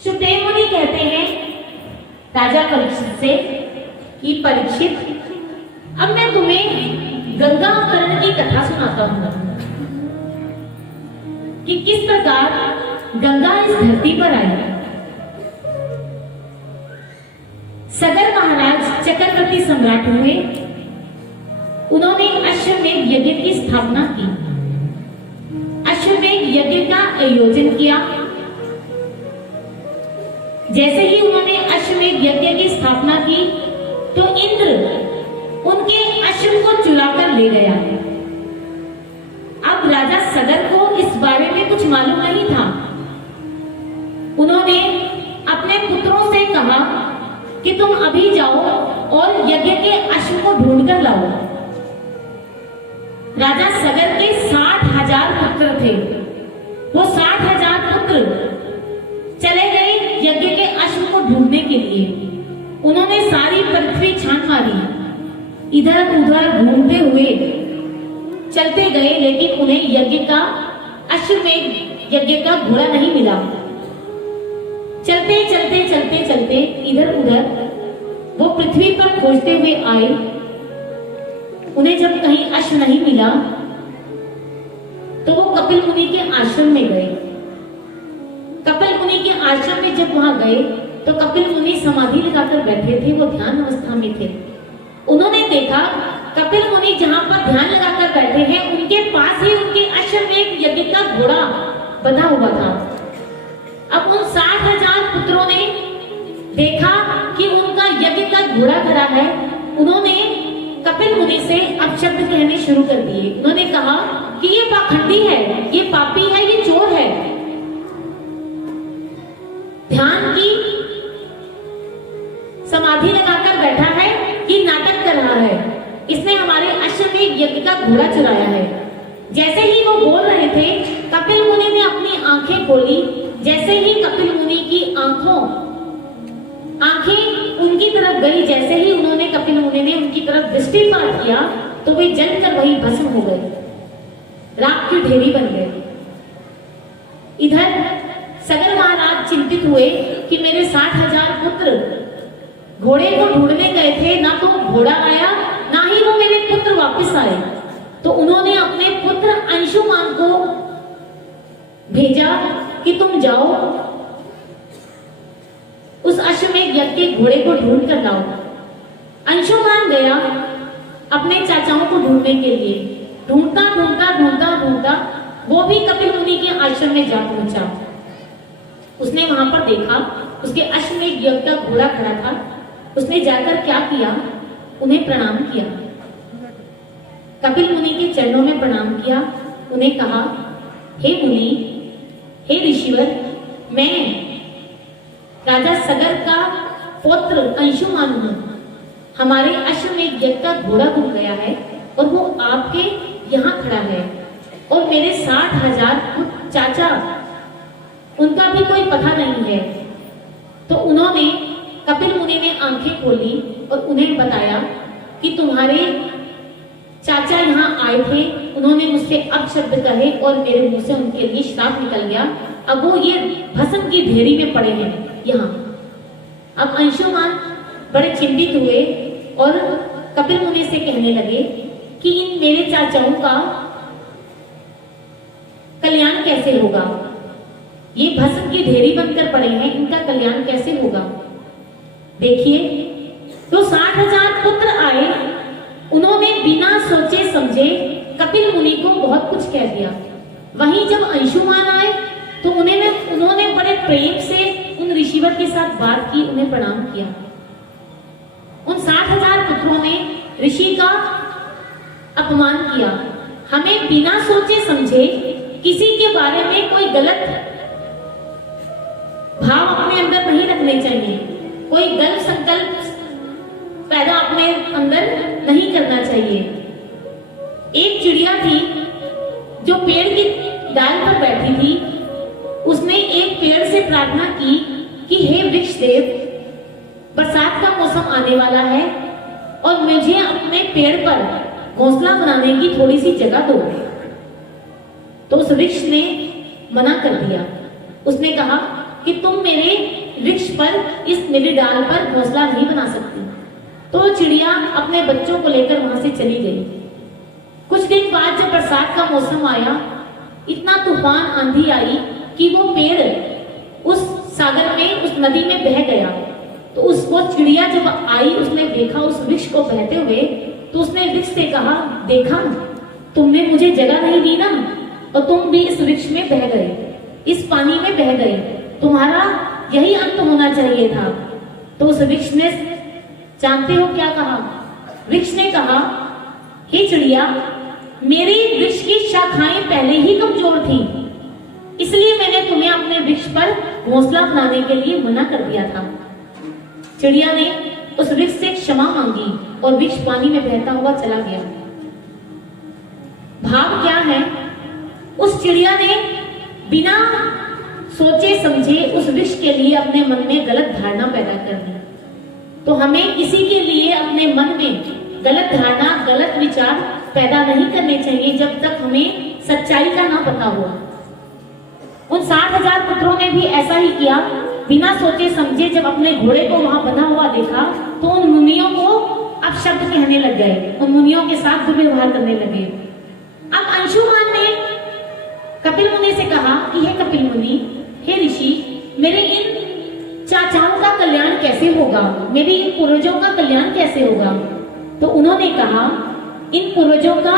सुखदेव मुनि कहते हैं राजा परीक्षित से कि परीक्षित, अब मैं तुम्हें गंगा अवतरण की कथा सुनाता हूं कि किस प्रकार गंगा इस धरती पर आई। सगर महाराज चक्रवर्ती सम्राट हुए। उन्होंने अश्वमेध यज्ञ की स्थापना की। अश्वमेध यज्ञ का आयोजन किया। जैसे ही उन्होंने अश्वमेध यज्ञ की स्थापना की तो इंद्र उनके अश्व को चुराकर ले गया। अब राजा सगर को इस बारे में कुछ मालूम नहीं था। उन्होंने अपने पुत्रों से कहा कि तुम अभी जाओ और यज्ञ के अश्व को ढूंढ कर लाओ। राजा सगर के 60,000 पुत्र थे। वो 60,000 पुत्र चले गए यज्ञ के अश्व को ढूंढने के लिए। उन्होंने सारी पृथ्वी छान मारी, इधर उधर घूमते हुए चलते गए, लेकिन उन्हें यज्ञ का अश्वमेध यज्ञ का घोड़ा नहीं मिला। चलते चलते चलते चलते इधर उधर वो पृथ्वी पर खोजते हुए आए। उन्हें जब कहीं अश्व नहीं मिला तो वो कपिल मुनि के आश्रम में गए। कपिल मुनि के आश्रम में जब वहां गए तो कपिल मुनि समाधि लगाकर बैठे थे। वो ध्यान अवस्था में थे। उन्होंने देखा कपिल मुनि जहां पर ध्यान लगाकर बैठे हैं उनके पास ही उनके अश्वमेध यज्ञ का घोड़ा बंधा हुआ था। अब उन 60,000 पुत्रों ने देखा कि उनका यज्ञ का घोड़ा खड़ा है। उन्होंने कपिल मुनि से अपशब्द कहने शुरू कर दिए। उन्होंने कहा कि ये पाखंडी है, ये पापी है, ये चोर है, ध्यान की समाधि लगाकर बैठा है, ये नाटक कर रहा है, इसने हमारे अश्वमेध यज्ञ का घोड़ा चुराया है। जैसे ही वो बोल रहे थे कपिल मुनि ने अपनी आंखें खोली। जैसे ही कपिल मुनि की आंखें उनकी तरफ गई, जैसे ही उन्होंने कपिल मुनि ने उनकी तरफ दृष्टिपात किया तो वे जलकर वही भस्म हो गए, राख की ढेरी बन गए। इधर सगर महाराज चिंतित हुए कि मेरे 60,000 पुत्र घोड़े को ढूंढने गए थे, ना तो घोड़ा आया ना ही वो मेरे पुत्र वापस आए। तो उन्होंने अपने पुत्र अंशुमान को भेजा कि तुम जाओ उस अश्वमेध यज्ञ के घोड़े को ढूंढ कर लाओ। अंशुमान गया अपने चाचाओं को ढूंढने के लिए। ढूंढता ढूंढता ढूंढता ढूंढता वो भी कपिल मुनि के आश्रम में जा पहुंचा। उसने वहां पर देखा उसके अश्वमेध यज्ञ का घोड़ा खड़ा था। उसने जाकर क्या किया, उन्हें प्रणाम किया, कपिल मुनि के चरणों में प्रणाम किया। उन्हें कहा, हे मुनि, हे ऋषिवर, मैं राजा सगर का पुत्र अंशुमान हूं। हमारे अश्वमेध यज्ञ का घोड़ा गुम गया है और वो आपके यहाँ खड़ा है और मेरे 60,000 चाचा, उनका भी कोई पता नहीं है। तो उन्होंने कपिल मुनि ने आंखें खोली और उन्हें बताया कि तुम्हारे चाचा यहाँ आए थे, उन्होंने मुझसे अपशब्द कहे और मेरे मुंह से उनके लिए श्राप निकल गया। अब वो ये भस्म की ढेरी में पड़े हैं यहाँ। अब अंशुमान बड़े चिंतित हुए और कपिल मुनि से कहने लगे कि इन मेरे चाचाओं का कल्याण कैसे होगा, ये भस्म की ढेरी बनकर पड़े हैं, इनका कल्याण कैसे होगा। देखिए, तो 60,000 पुत्र आए, उन्होंने बिना सोचे समझे कपिल मुनि को बहुत कुछ कह दिया। वहीं जब अंशुमान आए तो उन्होंने बड़े प्रेम से उन ऋषिवर के साथ बात की, उन्हें प्रणाम किया। उन 60,000 पुत्रों ने ऋषि का अपमान किया। हमें बिना सोचे समझे किसी के बारे में कोई गलत भाव अपने अंदर नहीं रखने चाहिए, कोई गलत संकल्प पैदा अपने अंदर नहीं करना चाहिए। एक चिड़िया थी जो पेड़ की डाल पर बैठी थी। उसने एक पेड़ से प्रार्थना की कि हे वृक्ष देव, बरसात का मौसम आने वाला है और मुझे अपने पेड़ पर घोंसला बनाने की थोड़ी सी जगह दो। तो उस वृक्ष ने मना कर दिया। उसने कहा कि तुम मेरे वृक्ष पर, इस मेरी डाल पर घोंसला नहीं बना सकती। तो चिड़िया अपने बच्चों को लेकर वहां से चली गई। कुछ दिन बाद जब बरसात का मौसम आया, इतना तूफान आंधी आई कि वो पेड़ उस सागर में, उस नदी में बह गया। तो वो चिड़िया जब आई, उसने देखा उस वृक्ष को बहते हुए, तो उसने वृक्ष से कहा, देखा तुमने मुझे जगह नहीं दी ना, और तुम भी इस वृक्ष में बह गए, इस पानी में बह गए, तुम्हारा यही अंत होना चाहिए था। तो उस वृक्ष ने, जानते हो क्या कहा? वृक्ष ने कहा, हे चिड़िया, मेरी वृक्ष की शाखाएं पहले ही कमजोर थी, इसलिए मैंने तुम्हें अपने वृक्ष पर घोंसला बनाने के लिए मना कर दिया था। चिड़िया ने उस वृक्ष से क्षमा मांगी और वृक्ष पानी में बहता हुआ चला गया। भाव क्या है? उस चिड़िया ने बिना सोचे समझे उस वृक्ष के लिए अपने मन में गलत धारणा पैदा कर दी। तो हमें किसी के लिए अपने मन में गलत धारणा, गलत विचार पैदा नहीं करने चाहिए जब तक हमें सच्चाई का ना पता हो। उन 60,000 पुत्रों ने भी ऐसा ही किया। बिना सोचे समझे जब अपने घोड़े को वहां बंधा हुआ देखा, तो उन मुनियों को अब शब्द कहने लग गए, उन मुनियों के साथ दुर्व्यवहार करने लगे। अब अंशुमान ने कपिल मुनि से कहा कि हे कपिल मुनि, हे ऋषि, मेरे इन चाचाओं का कल्याण कैसे होगा, मेरे इन पूर्वजों का कल्याण कैसे होगा? तो उन्होंने कहा, इन पूर्वजों का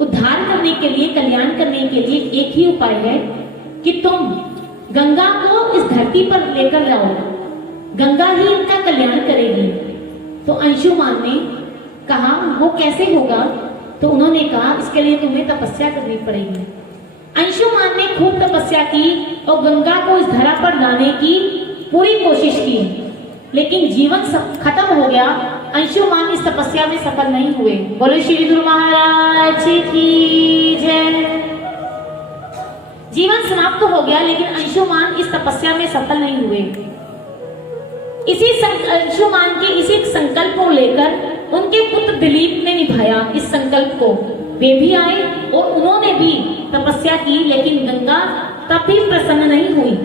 उद्धार करने के लिए, कल्याण करने के लिए एक ही उपाय है कि तुम गंगा को इस धरती पर लेकर लाओ, गंगा ही इनका कल्याण करेगी। तो अंशुमान ने कहा, वो कैसे होगा? तो उन्होंने कहा, इसके लिए तुम्हें तपस्या करनी पड़ेगी। अंशुमान ने खूब तपस्या की और गंगा को इस धरा पर लाने की पूरी कोशिश की, लेकिन जीवन खत्म हो गया। अंशुमान इस तपस्या में सफल नहीं हुए। बोले श्री गुरु महाराज की जय। जीवन समाप्त हो गया, लेकिन अंशुमान इस तपस्या में सफल नहीं हुए। इसी अंशुमान के इसी संकल्प को लेकर उनके पुत्र दिलीप ने निभाया इस संकल्प को। वे भी आए और उन्होंने भी तपस्या की, लेकिन गंगा तब भी प्रसन्न नहीं हुई।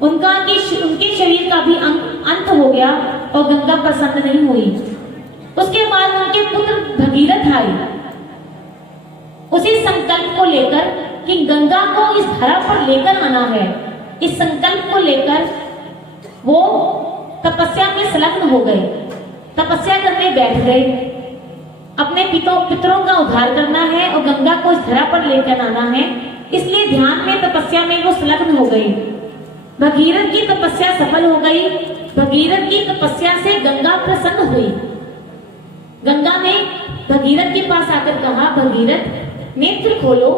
उनके शरीर का भी अंत हो गया और गंगा प्रसन्न नहीं हुई। उसके बाद उनके पुत्र भगीरथ आए उसी संकल्प को लेकर कि गंगा को इस धरा पर लेकर आना है। इस संकल्प को लेकर वो तपस्या में संलग्न हो गए, तपस्या करने बैठ गए। अपने पितरों का उद्धार करना है और गंगा को इस धरा पर लेकर आना है, इसलिए ध्यान में, तपस्या में वो संलग्न हो गए। भगीरथ की तपस्या सफल हो गई। भगीरथ की तपस्या से गंगा प्रसन्न हुई। गंगा ने भगीरथ के पास आकर कहा, भगीरथ नेत्र खोलो,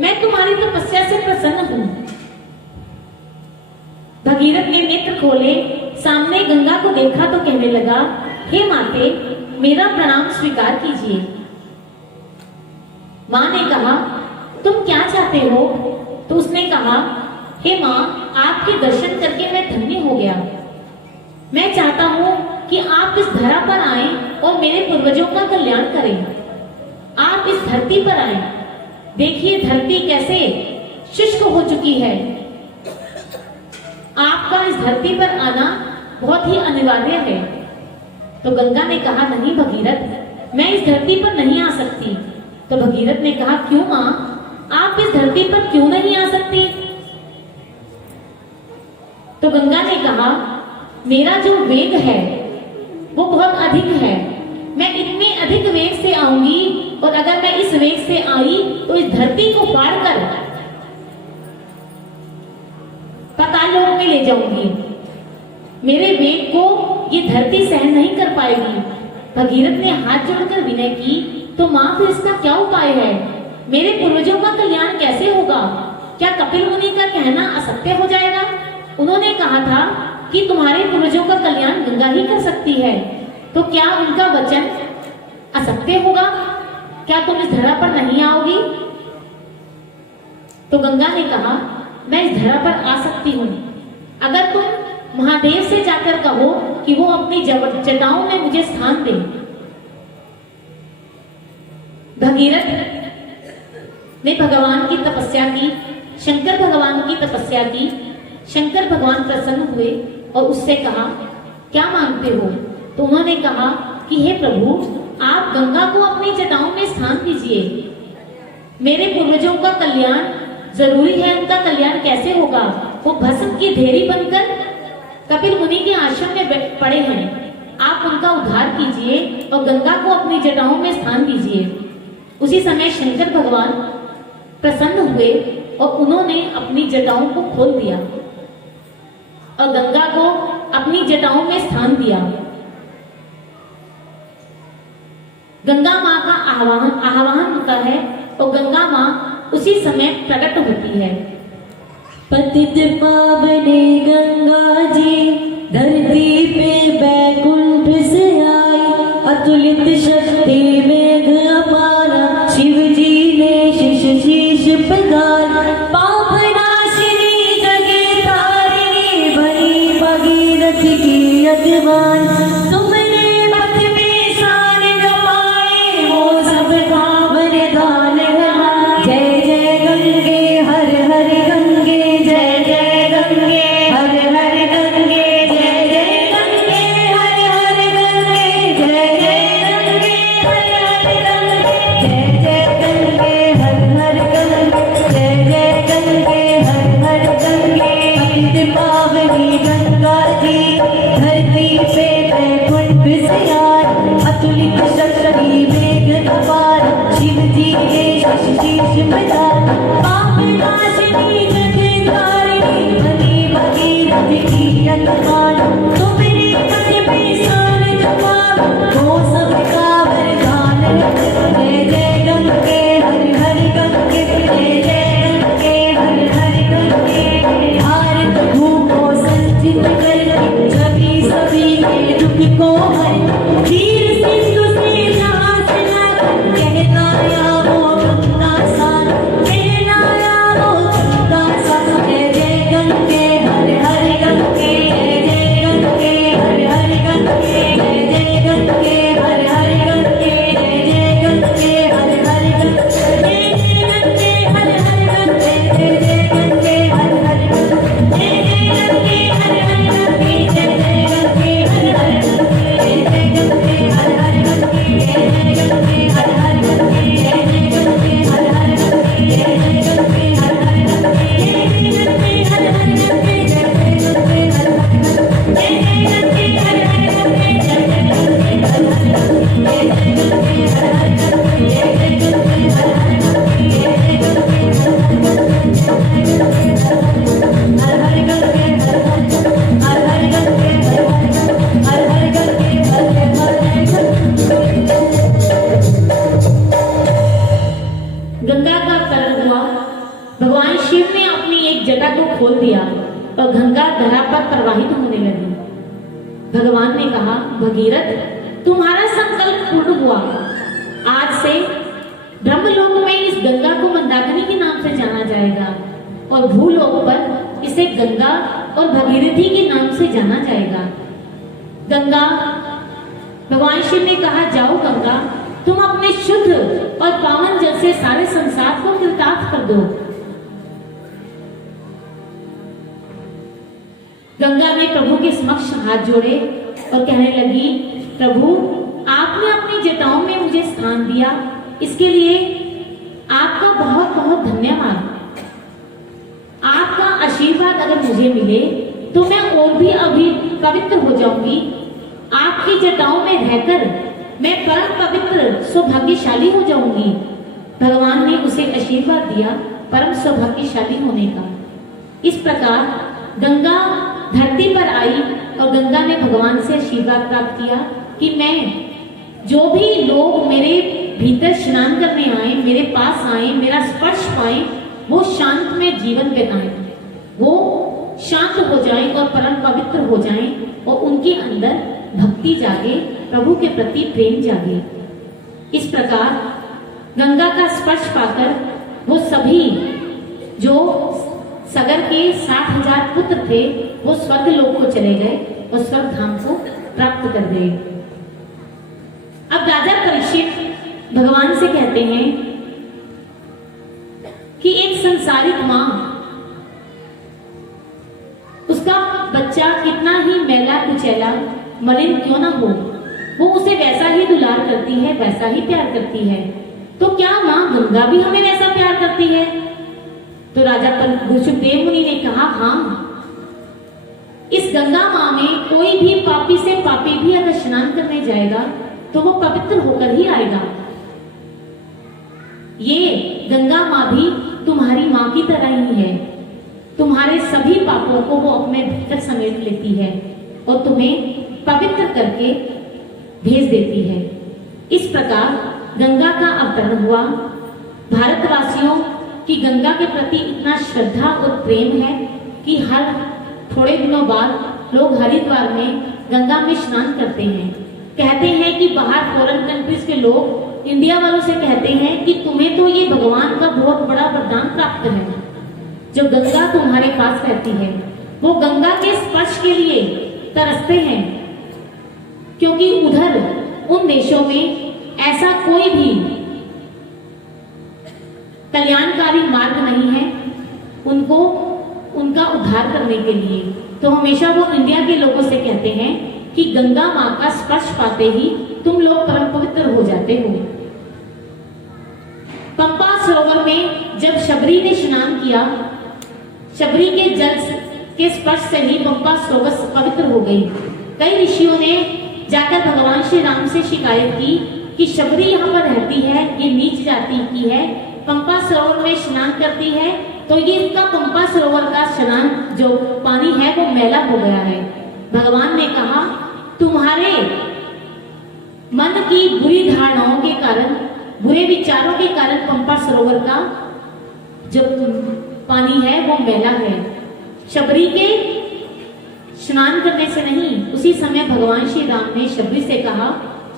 मैं तुम्हारी तपस्या से प्रसन्न हूं। भगीरथ ने नेत्र खोले, सामने गंगा को देखा तो कहने लगा, हे माते, मेरा प्रणाम स्वीकार कीजिए। मां ने कहा, तुम क्या चाहते हो? तो उसने कहा, हे मां, आपके दर्शन करके मैं धन्य हो गया। मैं चाहता हूं कि आप इस धरा पर आएं और मेरे पूर्वजों का कल्याण करें। आप इस धरती पर आएं। देखिए धरती कैसे शुष्क हो चुकी है। आपका इस धरती पर आना बहुत ही अनिवार्य है। तो गंगा ने कहा, नहीं भगीरथ, मैं इस धरती पर नहीं आ सकती। तो भगीरथ ने कहा, क्यों मां, आप इस धरती पर क्यों नहीं आ सकती? तो गंगा ने कहा, मेरा जो वेग है वो बहुत अधिक है। मैं इतने अधिक वेग से आऊंगी, और अगर मैं इस वेग से आई तो इस धरती को फाड़ कर पाताल लोक में ले जाऊंगी। मेरे वेग को ये धरती सहन नहीं कर पाएगी। भगीरथ ने हाथ जोड़कर विनय की, तो मां फिर इसका क्या उपाय है? मेरे पूर्वजों का कल्याण कैसे होगा? क्या कपिल मुनि का कहना असत्य हो जाएगा? उन्होंने कहा था कि तुम्हारे पूर्वजों का कल्याण गंगा ही कर सकती है, तो क्या उनका वचन असत्य होगा? क्या तुम इस धरा पर नहीं आओगी? तो गंगा ने कहा, मैं इस धरा पर आ सकती हूँ, अगर तुम महादेव से जाकर कहो कि वो अपनी जटाओं में मुझे स्थान दें। भगीरथ ने भगवान की तपस्या की, शंकर भगवान की तपस्या की। शंकर भगवान प्रसन्न हुए और उससे कहा, क्या मांगते हो? तो उन्होंने कहा कि हे प्रभु, आप गंगा को अपनी जटाओं में स्थान दीजिए। मेरे पूर्वजों का कल्याण जरूरी है, उनका कल्याण कैसे होगा? वो भस्म की ढेरी बनकर कपिल मुनि के आश्रम में पड़े हैं। आप उनका उद्धार कीजिए और गंगा को अपनी जटाओं में स्थान दीजिए। उसी समय शंकर भगवान प्रसन्न हुए और उन्होंने अपनी जटाओं को खोल दिया और गंगा को अपनी जटाओं में स्थान दिया। गंगा माँ का आह्वान होता है और गंगा माँ उसी समय प्रकट होती है। पतित पावने गंगा जी, धरती पे बैकुंठ से आई, अतुलित शक्ति मेघ अपारा, शिव जी ने शीश पधारा। पाप नाशिनी जगे तारिणी, बनी भगीरथ की अगवान। तुमने पथ में शान जमाए, वो सब काम वरदान है। जय जय गंगे हर हर गंगे, जय जय गंगे हर हर गंगे, जय जय गंगे हर हर गंगे, जय जय गंगे हर हर गंगे, जय जय गंगे हर हर गंगे, जय जय गंगे हर हर गंगे। पतित पावनी गंगा जी, धरती पे बैकुंठ से आई, अतुलित शक्ति मेघ अपार, शिव जी ने शीश पधारा। पाप नाशिनी जगे तारिणी, बनी भगीरथ की अगवान। तुमने पथ में शान जमाई, वो सबका वरदान है। जय जय गंगे हर हर गंगे, जय जय गंगे हर हर गंगे। भारत भूमि को संचित कर, सभी के दुख को हर। क्षीर सिंधु से जहाँ से लाया, कहना आया वो गंगा सार, कहना आया वो गंगा सार। जय जय गंगे हर हर गंगे, जय जय गंगे हर हर गंगे, जय जय गंगे हर हर गंगे, जय जय गंगे हर हर गंगे, जय जय गंगे हर हर गंगे, जय जय गंगे हर हर गंगे, जय जय गंगे हर हर गंगे, जय जय गंगे हर हर गंगे, जय जय गंगे हर हर गंगे, जय जय गंगे हर हर गंगे, जय जय गंगे हर हर गंगे, जय जय गंगे हर हर गंगे, जय जय गंगे हर हर गंगे, जय जय गंगे हर हर गंगे, जय जय गंगे हर हर गंगे, जय जय गंगे हर हर गंगे, जय जय गंगे हर हर गंगे, जय जय गंगे हर हर गंगे, जय जय गंगे हर हर गंगे, हर हर गंगे हर हर गंगे, हर हर गंगे हर हर गंगे, हर हर गंगे। गंगा का तरल हुआ। भगवान शिव ने अपनी एक जटा को खोल दिया और गंगा धरा पर प्रवाहित होने लगी। भगवान ने कहा, भगीरथ, तुम्हारा संकल्प पूर्ण हुआ। आज से ब्रह्मलोक में इस गंगा को मंदाकिनी के नाम से जाना जाएगा और भूलोक पर इसे गंगा और भगीरथी के नाम से जाना जाएगा। गंगा, भगवान शिव ने कहा, जाओ गंगा, तुम अपने शुद्ध और पावन जल से सारे संसार को कृतार्थ कर दो। गंगा ने प्रभु के समक्ष हाथ जोड़े और कहने लगी, प्रभु, आपने अपनी जटाओं में मुझे स्थान दिया, इसके लिए आपका बहुत बहुत धन्यवाद। आपका आशीर्वाद अगर मुझे मिले तो मैं और भी अभी पवित्र हो जाऊंगी। आपकी जटाओं में रहकर मैं परम पवित्र सौभाग्यशाली हो जाऊंगी। भगवान ने उसे आशीर्वाद दिया परम सौभाग्यशाली होने का। इस प्रकार गंगा धरती पर आई और गंगा ने भगवान से आशीर्वाद प्राप्त किया कि मैं, जो भी लोग मेरे भीतर स्नान करने आए, मेरे पास आए, मेरा स्पर्श पाए, वो शांत में जीवन बिताएं, वो शांत हो जाएं और परम पवित्र हो जाएं और उनके अंदर भक्ति जागे, प्रभु के प्रति प्रेम जागे। इस प्रकार गंगा का स्पर्श पाकर वो सभी जो सगर के 60,000 पुत्र थे वो स्वर्ग लोक को चले गए और स्वर्ग धाम को प्राप्त कर गए। अब राजा परीक्षित भगवान से कहते हैं कि एक संसारिक माँ उसका बच्चा कितना ही मैला कुचैला मलिन क्यों ना हो, वो उसे वैसा ही दुलार करती है, वैसा ही प्यार करती है। तो क्या माँ गंगा भी हमें वैसा प्यार करती है? तो राजा सुखदेव मुनि ने कहा, हाँ, इस गंगा माँ में कोई भी पापी से पापी भी अगर स्नान करने जाएगा तो वो पवित्र होकर ही आएगा। ये गंगा माँ भी तुम्हारी माँ की तरह ही है, तुम्हारे सभी पापों को वो अपने भीतर समेट लेती है और तुम्हें पवित्र करके भेज देती है। इस प्रकार गंगा का अवतरण हुआ। भारतवासियों की गंगा के प्रति इतना श्रद्धा और प्रेम है कि हर थोड़े दिनों बाद लोग हरिद्वार में गंगा में स्नान करते हैं। कहते हैं कि बाहर फॉरेन कंट्रीज के लोग इंडिया वालों से कहते हैं कि तुम्हें तो ये भगवान का बहुत बड़ा वरदान प्राप्त है, जो गंगा तुम्हारे पास रहती है। वो गंगा के स्पर्श के लिए तरसते हैं, क्योंकि उधर उन देशों में ऐसा कोई भी कल्याणकारी मार्ग नहीं है उनको उनका उद्धार करने के लिए। तो हमेशा वो इंडिया के लोगों से कहते हैं कि गंगा माँ का स्पर्श पाते ही तुम लोग परम पवित्र हो जाते हो। पंपा सरोवर में जब शबरी ने स्नान किया, शबरी के जल के स्पर्श से ही पंपा सरोवर पवित्र हो गई। कई ऋषियों ने जाकर भगवान श्री राम से शिकायत की कि शबरी यहाँ पर रहती है, ये नीच जाति की है, पंपा सरोवर में स्नान करती है, तो ये इसका पंपा सरोवर का स्नान जो पानी है वो मैला हो गया है। भगवान ने कहा, तुम्हारे मन की बुरी धारणाओं के कारण, बुरे विचारों के कारण पंपा सरोवर का जो पानी है वो मैला है। शबरी के स्नान करने से नहीं। उसी समय भगवान श्री राम ने शबरी से कहा,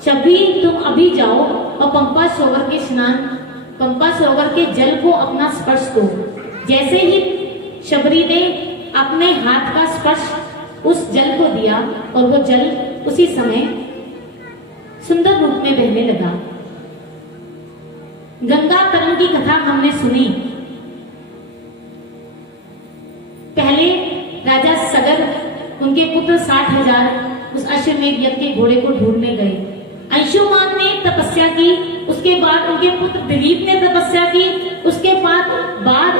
शबरी तुम अभी जाओ और पंपा सरोवर के जल को अपना स्पर्श दो। जैसे ही शबरी ने अपने हाथ का स्पर्श उस जल को दिया और वो जल उसी समय सुंदर रूप में बहने लगा। गंगा तरंग की कथा हमने सुनी। पहले राजा सगर, उनके पुत्र 60,000 उस अश्वमेध यज्ञ के घोड़े को ढूंढने गए। अंशुमान ने तपस्या की, उसके बाद उनके पुत्र दिलीप ने तपस्या की, उसके बाद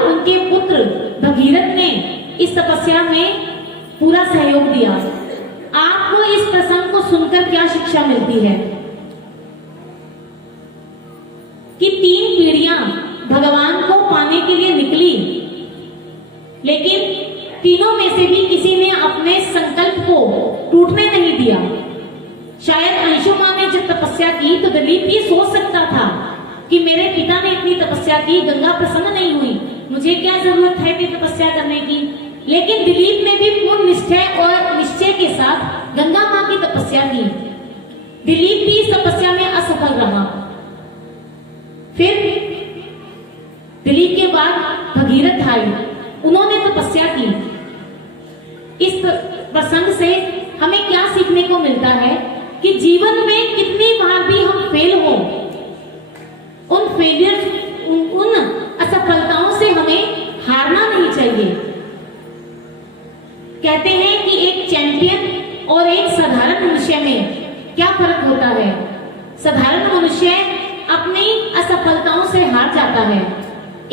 उनके पुत्र भगीरथ ने इस तपस्या में पूरा सहयोग दिया। आपको इस प्रसंग को सुनकर क्या शिक्षा मिलती है? कि 3 पीढ़ियां भगवान को पाने के लिए निकली, लेकिन तीनों में से भी किसी ने अपने संकल्प को टूटने नहीं दिया। शायद अंशुमान ने जब तपस्या की तो दिलीप ये सोच सकता था कि मेरे पिता ने इतनी तपस्या की, गंगा प्रसन्न नहीं हुई, मुझे क्या जरूरत है इतनी तपस्या करने की। लेकिन दिलीप ने भी पूर्ण निश्चय के साथ गंगा माँ की तपस्या की। दिलीप भी इस तपस्या में असफल रहा। फिर दिलीप के बाद भगीरथ आए, उन्होंने तपस्या की। इस प्रसंग से हमें क्या सीखने को मिलता है कि जीवन में कितनी बार भी हम फेल हो, उन असफलताओं से हमें हारना नहीं चाहिए। कहते हैं कि एक चैंपियन और एक साधारण मनुष्य में क्या फर्क होता है? साधारण मनुष्य अपनी असफलताओं से हार जाता है।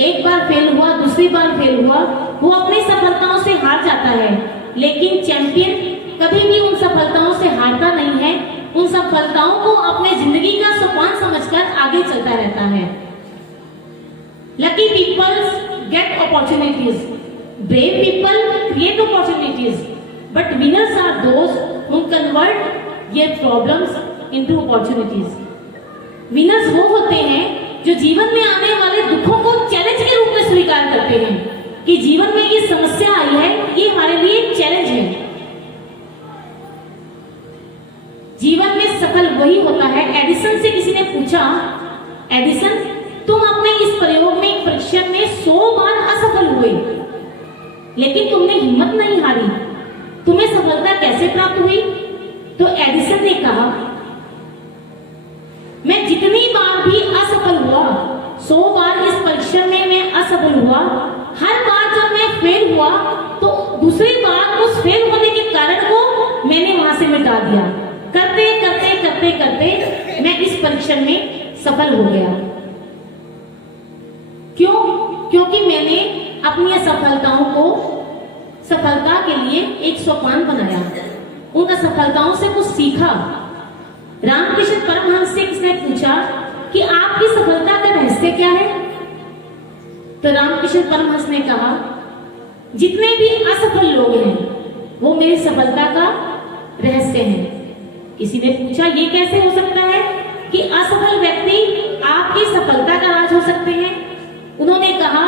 एक बार फेल हुआ, दूसरी बार फेल हुआ, वो अपनी सफलताओं से हार जाता है। लेकिन चैंपियन कभी भी उन सफलताओं से हारता नहीं है, उन सफलताओं को अपने जिंदगी का सोपान समझकर आगे चलता रहता है। Lucky people get opportunities, brave people create opportunities, but winners are those who convert their problems into opportunities. Winners वो होते हैं जो जीवन में आने वाले दुखों को चैलेंज के रूप में स्वीकार करते हैं कि जीवन में ये समस्या आई है, ये हमारे लिए एक चैलेंज है। जीवन में सफल वही होता है। एडिसन से किसी ने पूछा, एडिसन तुम अपने इस प्रयोग में, एक परीक्षण में 100 बार असफल हुए, लेकिन तुमने हिम्मत नहीं हारी, तुम्हें सफलता कैसे प्राप्त हुई? तो एडिसन ने कहा, मैं जितनी बार भी असफल हुआ, 100 बार इस परीक्षण में मैं असफल हुआ, हर बार जब मैं फेल हुआ तो दूसरी बार उस फेल होने के कारण को मैंने वहां से मिटा दिया। करते करते करते करते मैं इस परीक्षण में सफल हो गया। क्यों? क्योंकि मैंने अपनी असफलताओं को सफलता के लिए एक सोपान बनाया, उन असफलताओं से कुछ सीखा। रामकृष्ण परमहंस से किसने पूछा कि आपकी सफलता का रहस्य क्या है? तो रामकृष्ण परमहंस ने कहा, जितने भी असफल लोग हैं वो मेरी सफलता का रहस्य है। किसी ने पूछा, ये कैसे हो सकता है कि असफल व्यक्ति आपकी सफलता का राज हो सकते हैं? उन्होंने कहा,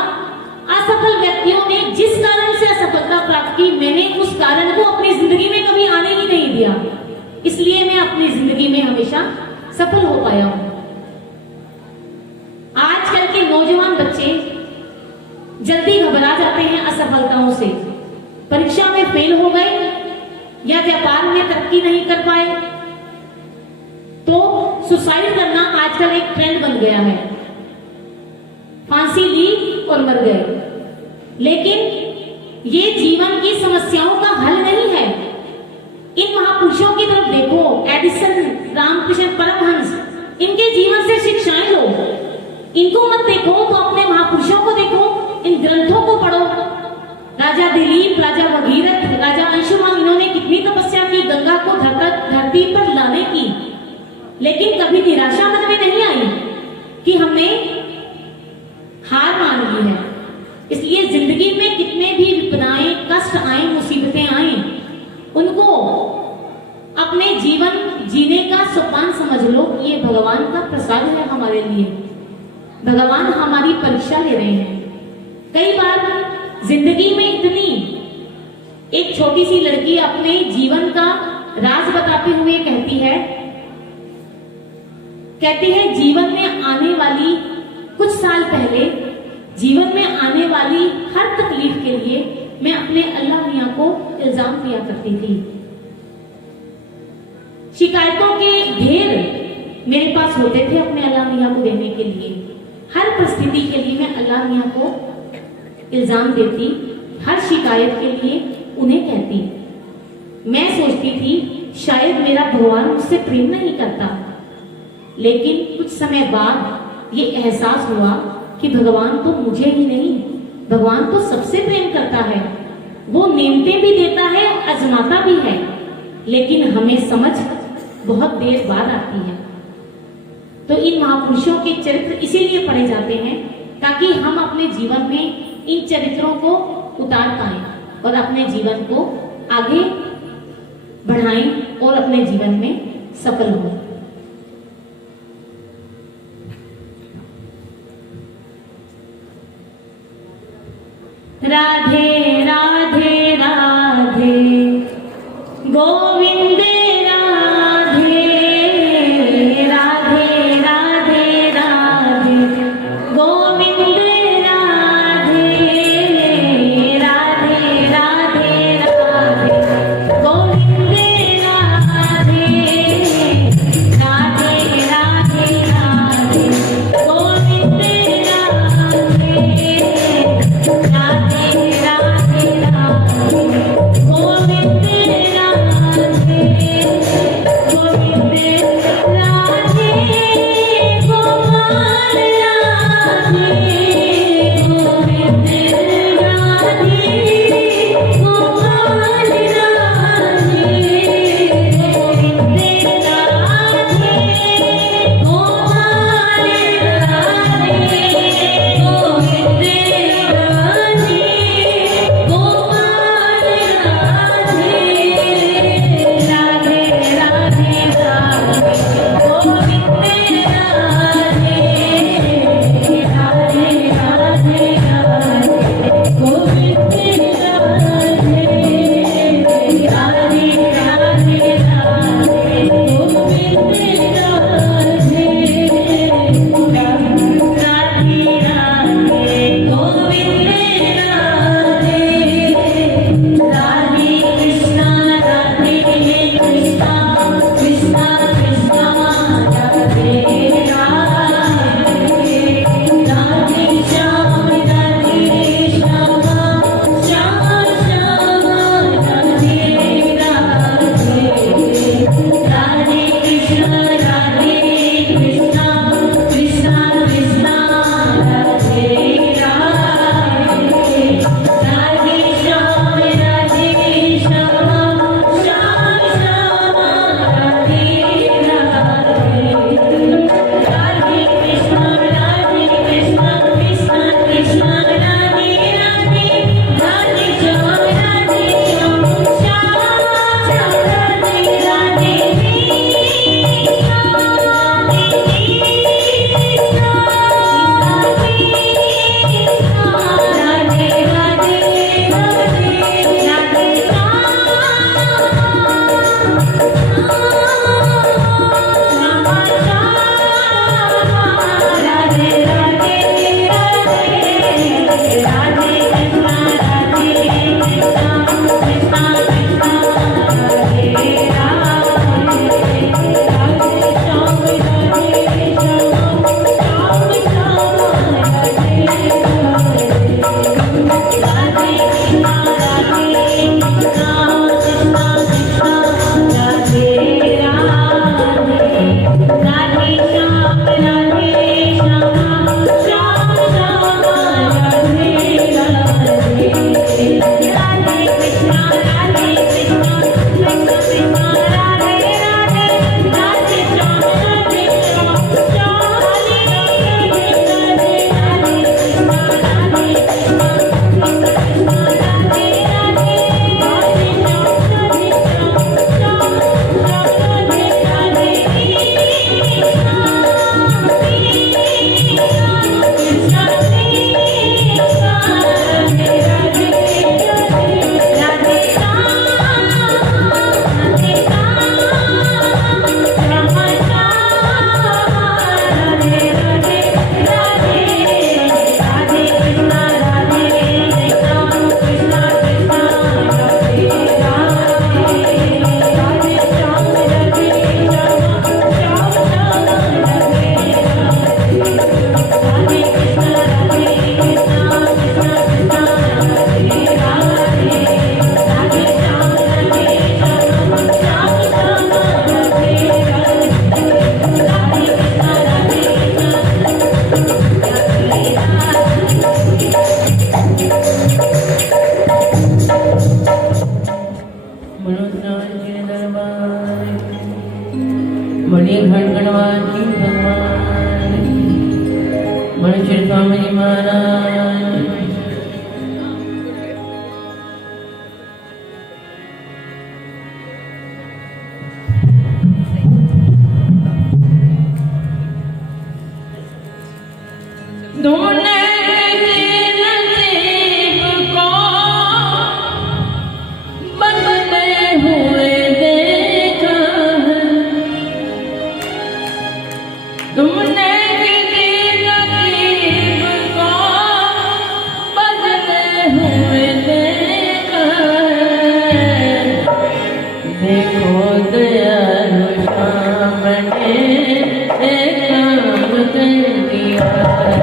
असफल व्यक्तियों ने जिस कारण से असफलता प्राप्त की, मैंने उस कारण को अपनी जिंदगी में कभी आने ही नहीं दिया, इसलिए मैं अपनी जिंदगी में हमेशा सफल हो पाया हूं। आजकल के नौजवान बच्चे जल्दी घबरा जाते हैं असफलताओं से। परीक्षा में फेल हो गए या व्यापार में तरक्की नहीं कर पाए तो सुसाइड करना आजकल एक ट्रेंड बन गया है। फांसी ली और मर गए। लेकिन ये जीवन की समस्याओं का हल नहीं है। इन महापुरुषों की तरफ देखो, एडिसन, रामकृष्ण परमहंस, इनके जीवन से शिक्षाएं लो। इनको मत देखो तो अपने महापुरुषों को देखो, इन ग्रंथों को पढ़ो। राजा दिलीप, राजा भगीरथ, राजा अंशुमान, इन्होंने कितनी तपस्या की गंगा को धरती पर लाने की, लेकिन कभी निराशा मन में नहीं आई कि हमने हार मान ली है। इसलिए जिंदगी में कितने भी विपदाएं, कष्ट आए, मुसीबतें आए, उनको अपने जीवन जीने का सोपान समझ लो। ये भगवान का प्रसाद है हमारे लिए। भगवान हमारी परीक्षा ले रहे हैं। कई बार जिंदगी में इतनी, एक छोटी सी लड़की अपने जीवन का राज बताते हुए कहती है जीवन में आने वाली, कुछ साल पहले जीवन में आने वाली हर तकलीफ के लिए मैं अपने अल्लाह मियां को इल्जाम दिया करती थी। शिकायतों के ढेर मेरे पास होते थे अपने अल्लाह मियां को देने के लिए। हर परिस्थिति के लिए मैं अल्लाह मियां को इल्जाम देती, हर शिकायत के लिए उन्हें कहती। मैं सोचती थी शायद मेरा भगवान मुझसे प्रेम नहीं करता, लेकिन कुछ समय बाद ये एहसास हुआ कि भगवान तो मुझे ही नहीं, भगवान तो सबसे प्रेम करता है। वो नेमतें भी देता है, आजमाता भी है, लेकिन हमें समझ बहुत देर बाद आती है। तो इन महापुरुषों के चरित्र इसीलिए पढ़े जाते हैं ताकि हम अपने जीवन में इन चरित्रों को उतार पाएं और अपने जीवन को आगे बढ़ाएं और अपने जीवन में सफल हों। राधे राधे राधे गोविंद राधे, राधे राधे राधे गोविंद राधे, राधे राधे राधे गोविंद राधे, राधे राधे राधे गोविंद राधे, राधे राधे घट गणवासी भगवान मनुष्य स्वामी जी महाराज। ढूंढे नसीब को बदले हुए देखा है, तुमने किसी नसीब को बदले हुए देखा है। देखो दयालु श्याम ने एक काम कर दिया है।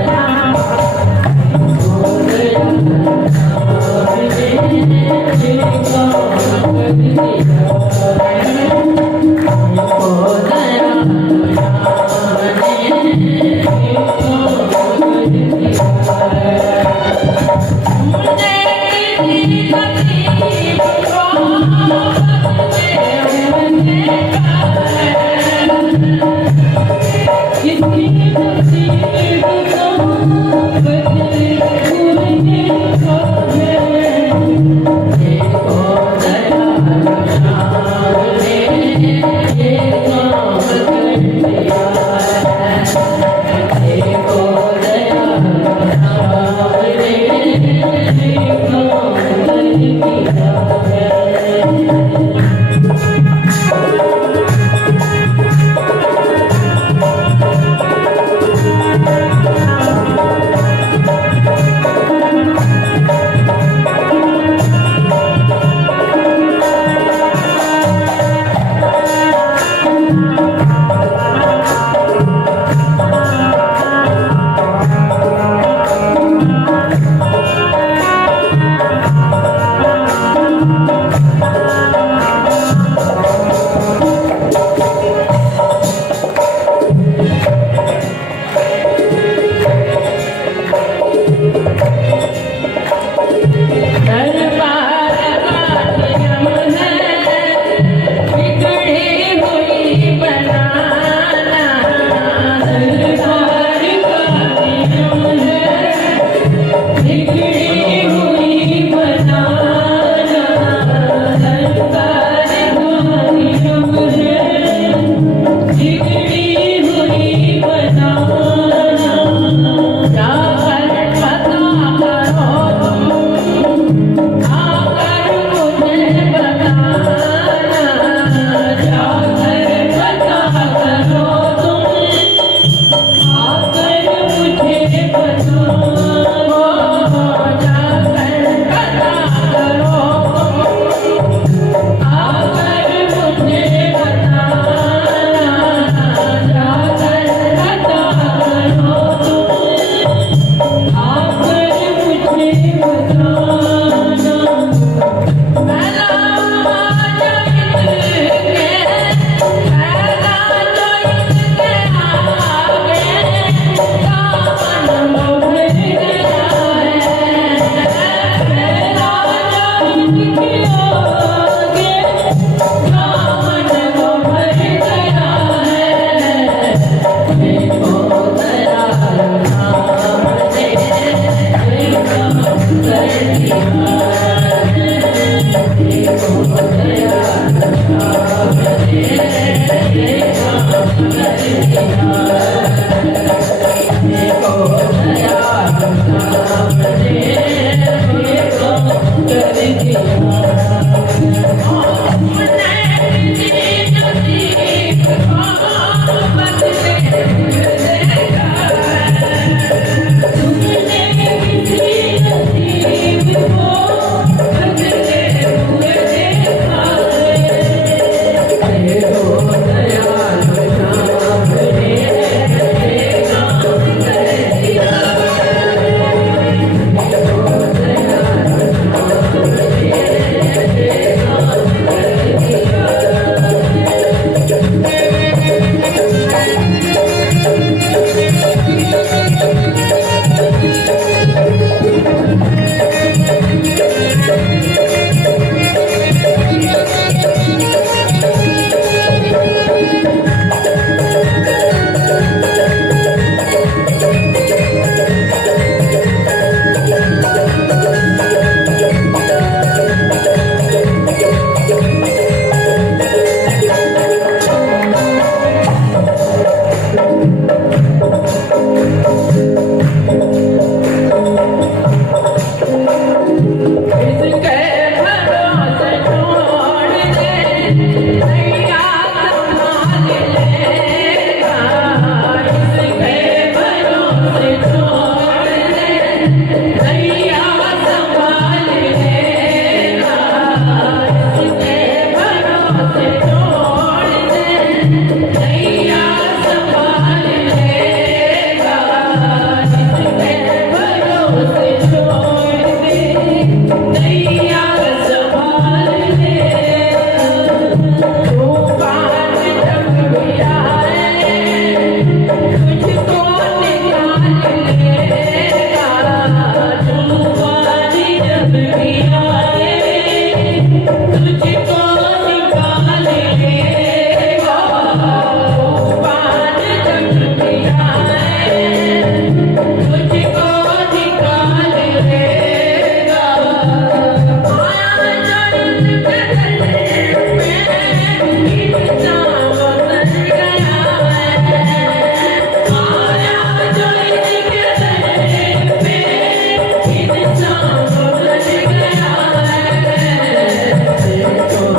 तो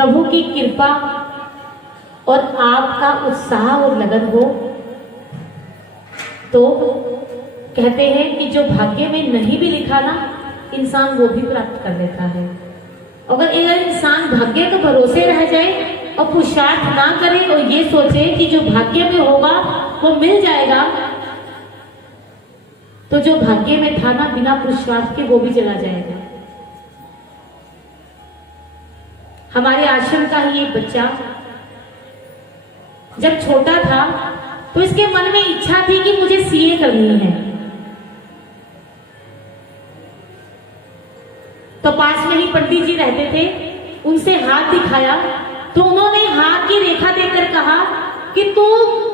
प्रभु की कृपा और आपका उत्साह और लगन हो तो कहते हैं कि जो भाग्य में नहीं भी लिखा ना, इंसान वो भी प्राप्त कर लेता है। अगर इंसान भाग्य के भरोसे रह जाए और पुरुषार्थ ना करे और ये सोचे कि जो भाग्य में होगा वो मिल जाएगा, तो जो भाग्य में था ना बिना पुरुषार्थ के वो भी चला जाएगा। हमारे आश्रम का ही एक बच्चा जब छोटा था तो इसके मन में इच्छा थी कि मुझे सीए करनी है। तो पास में ही पंडित जी रहते थे, उनसे हाथ दिखाया तो उन्होंने हाथ की रेखा देखकर कहा कि तू,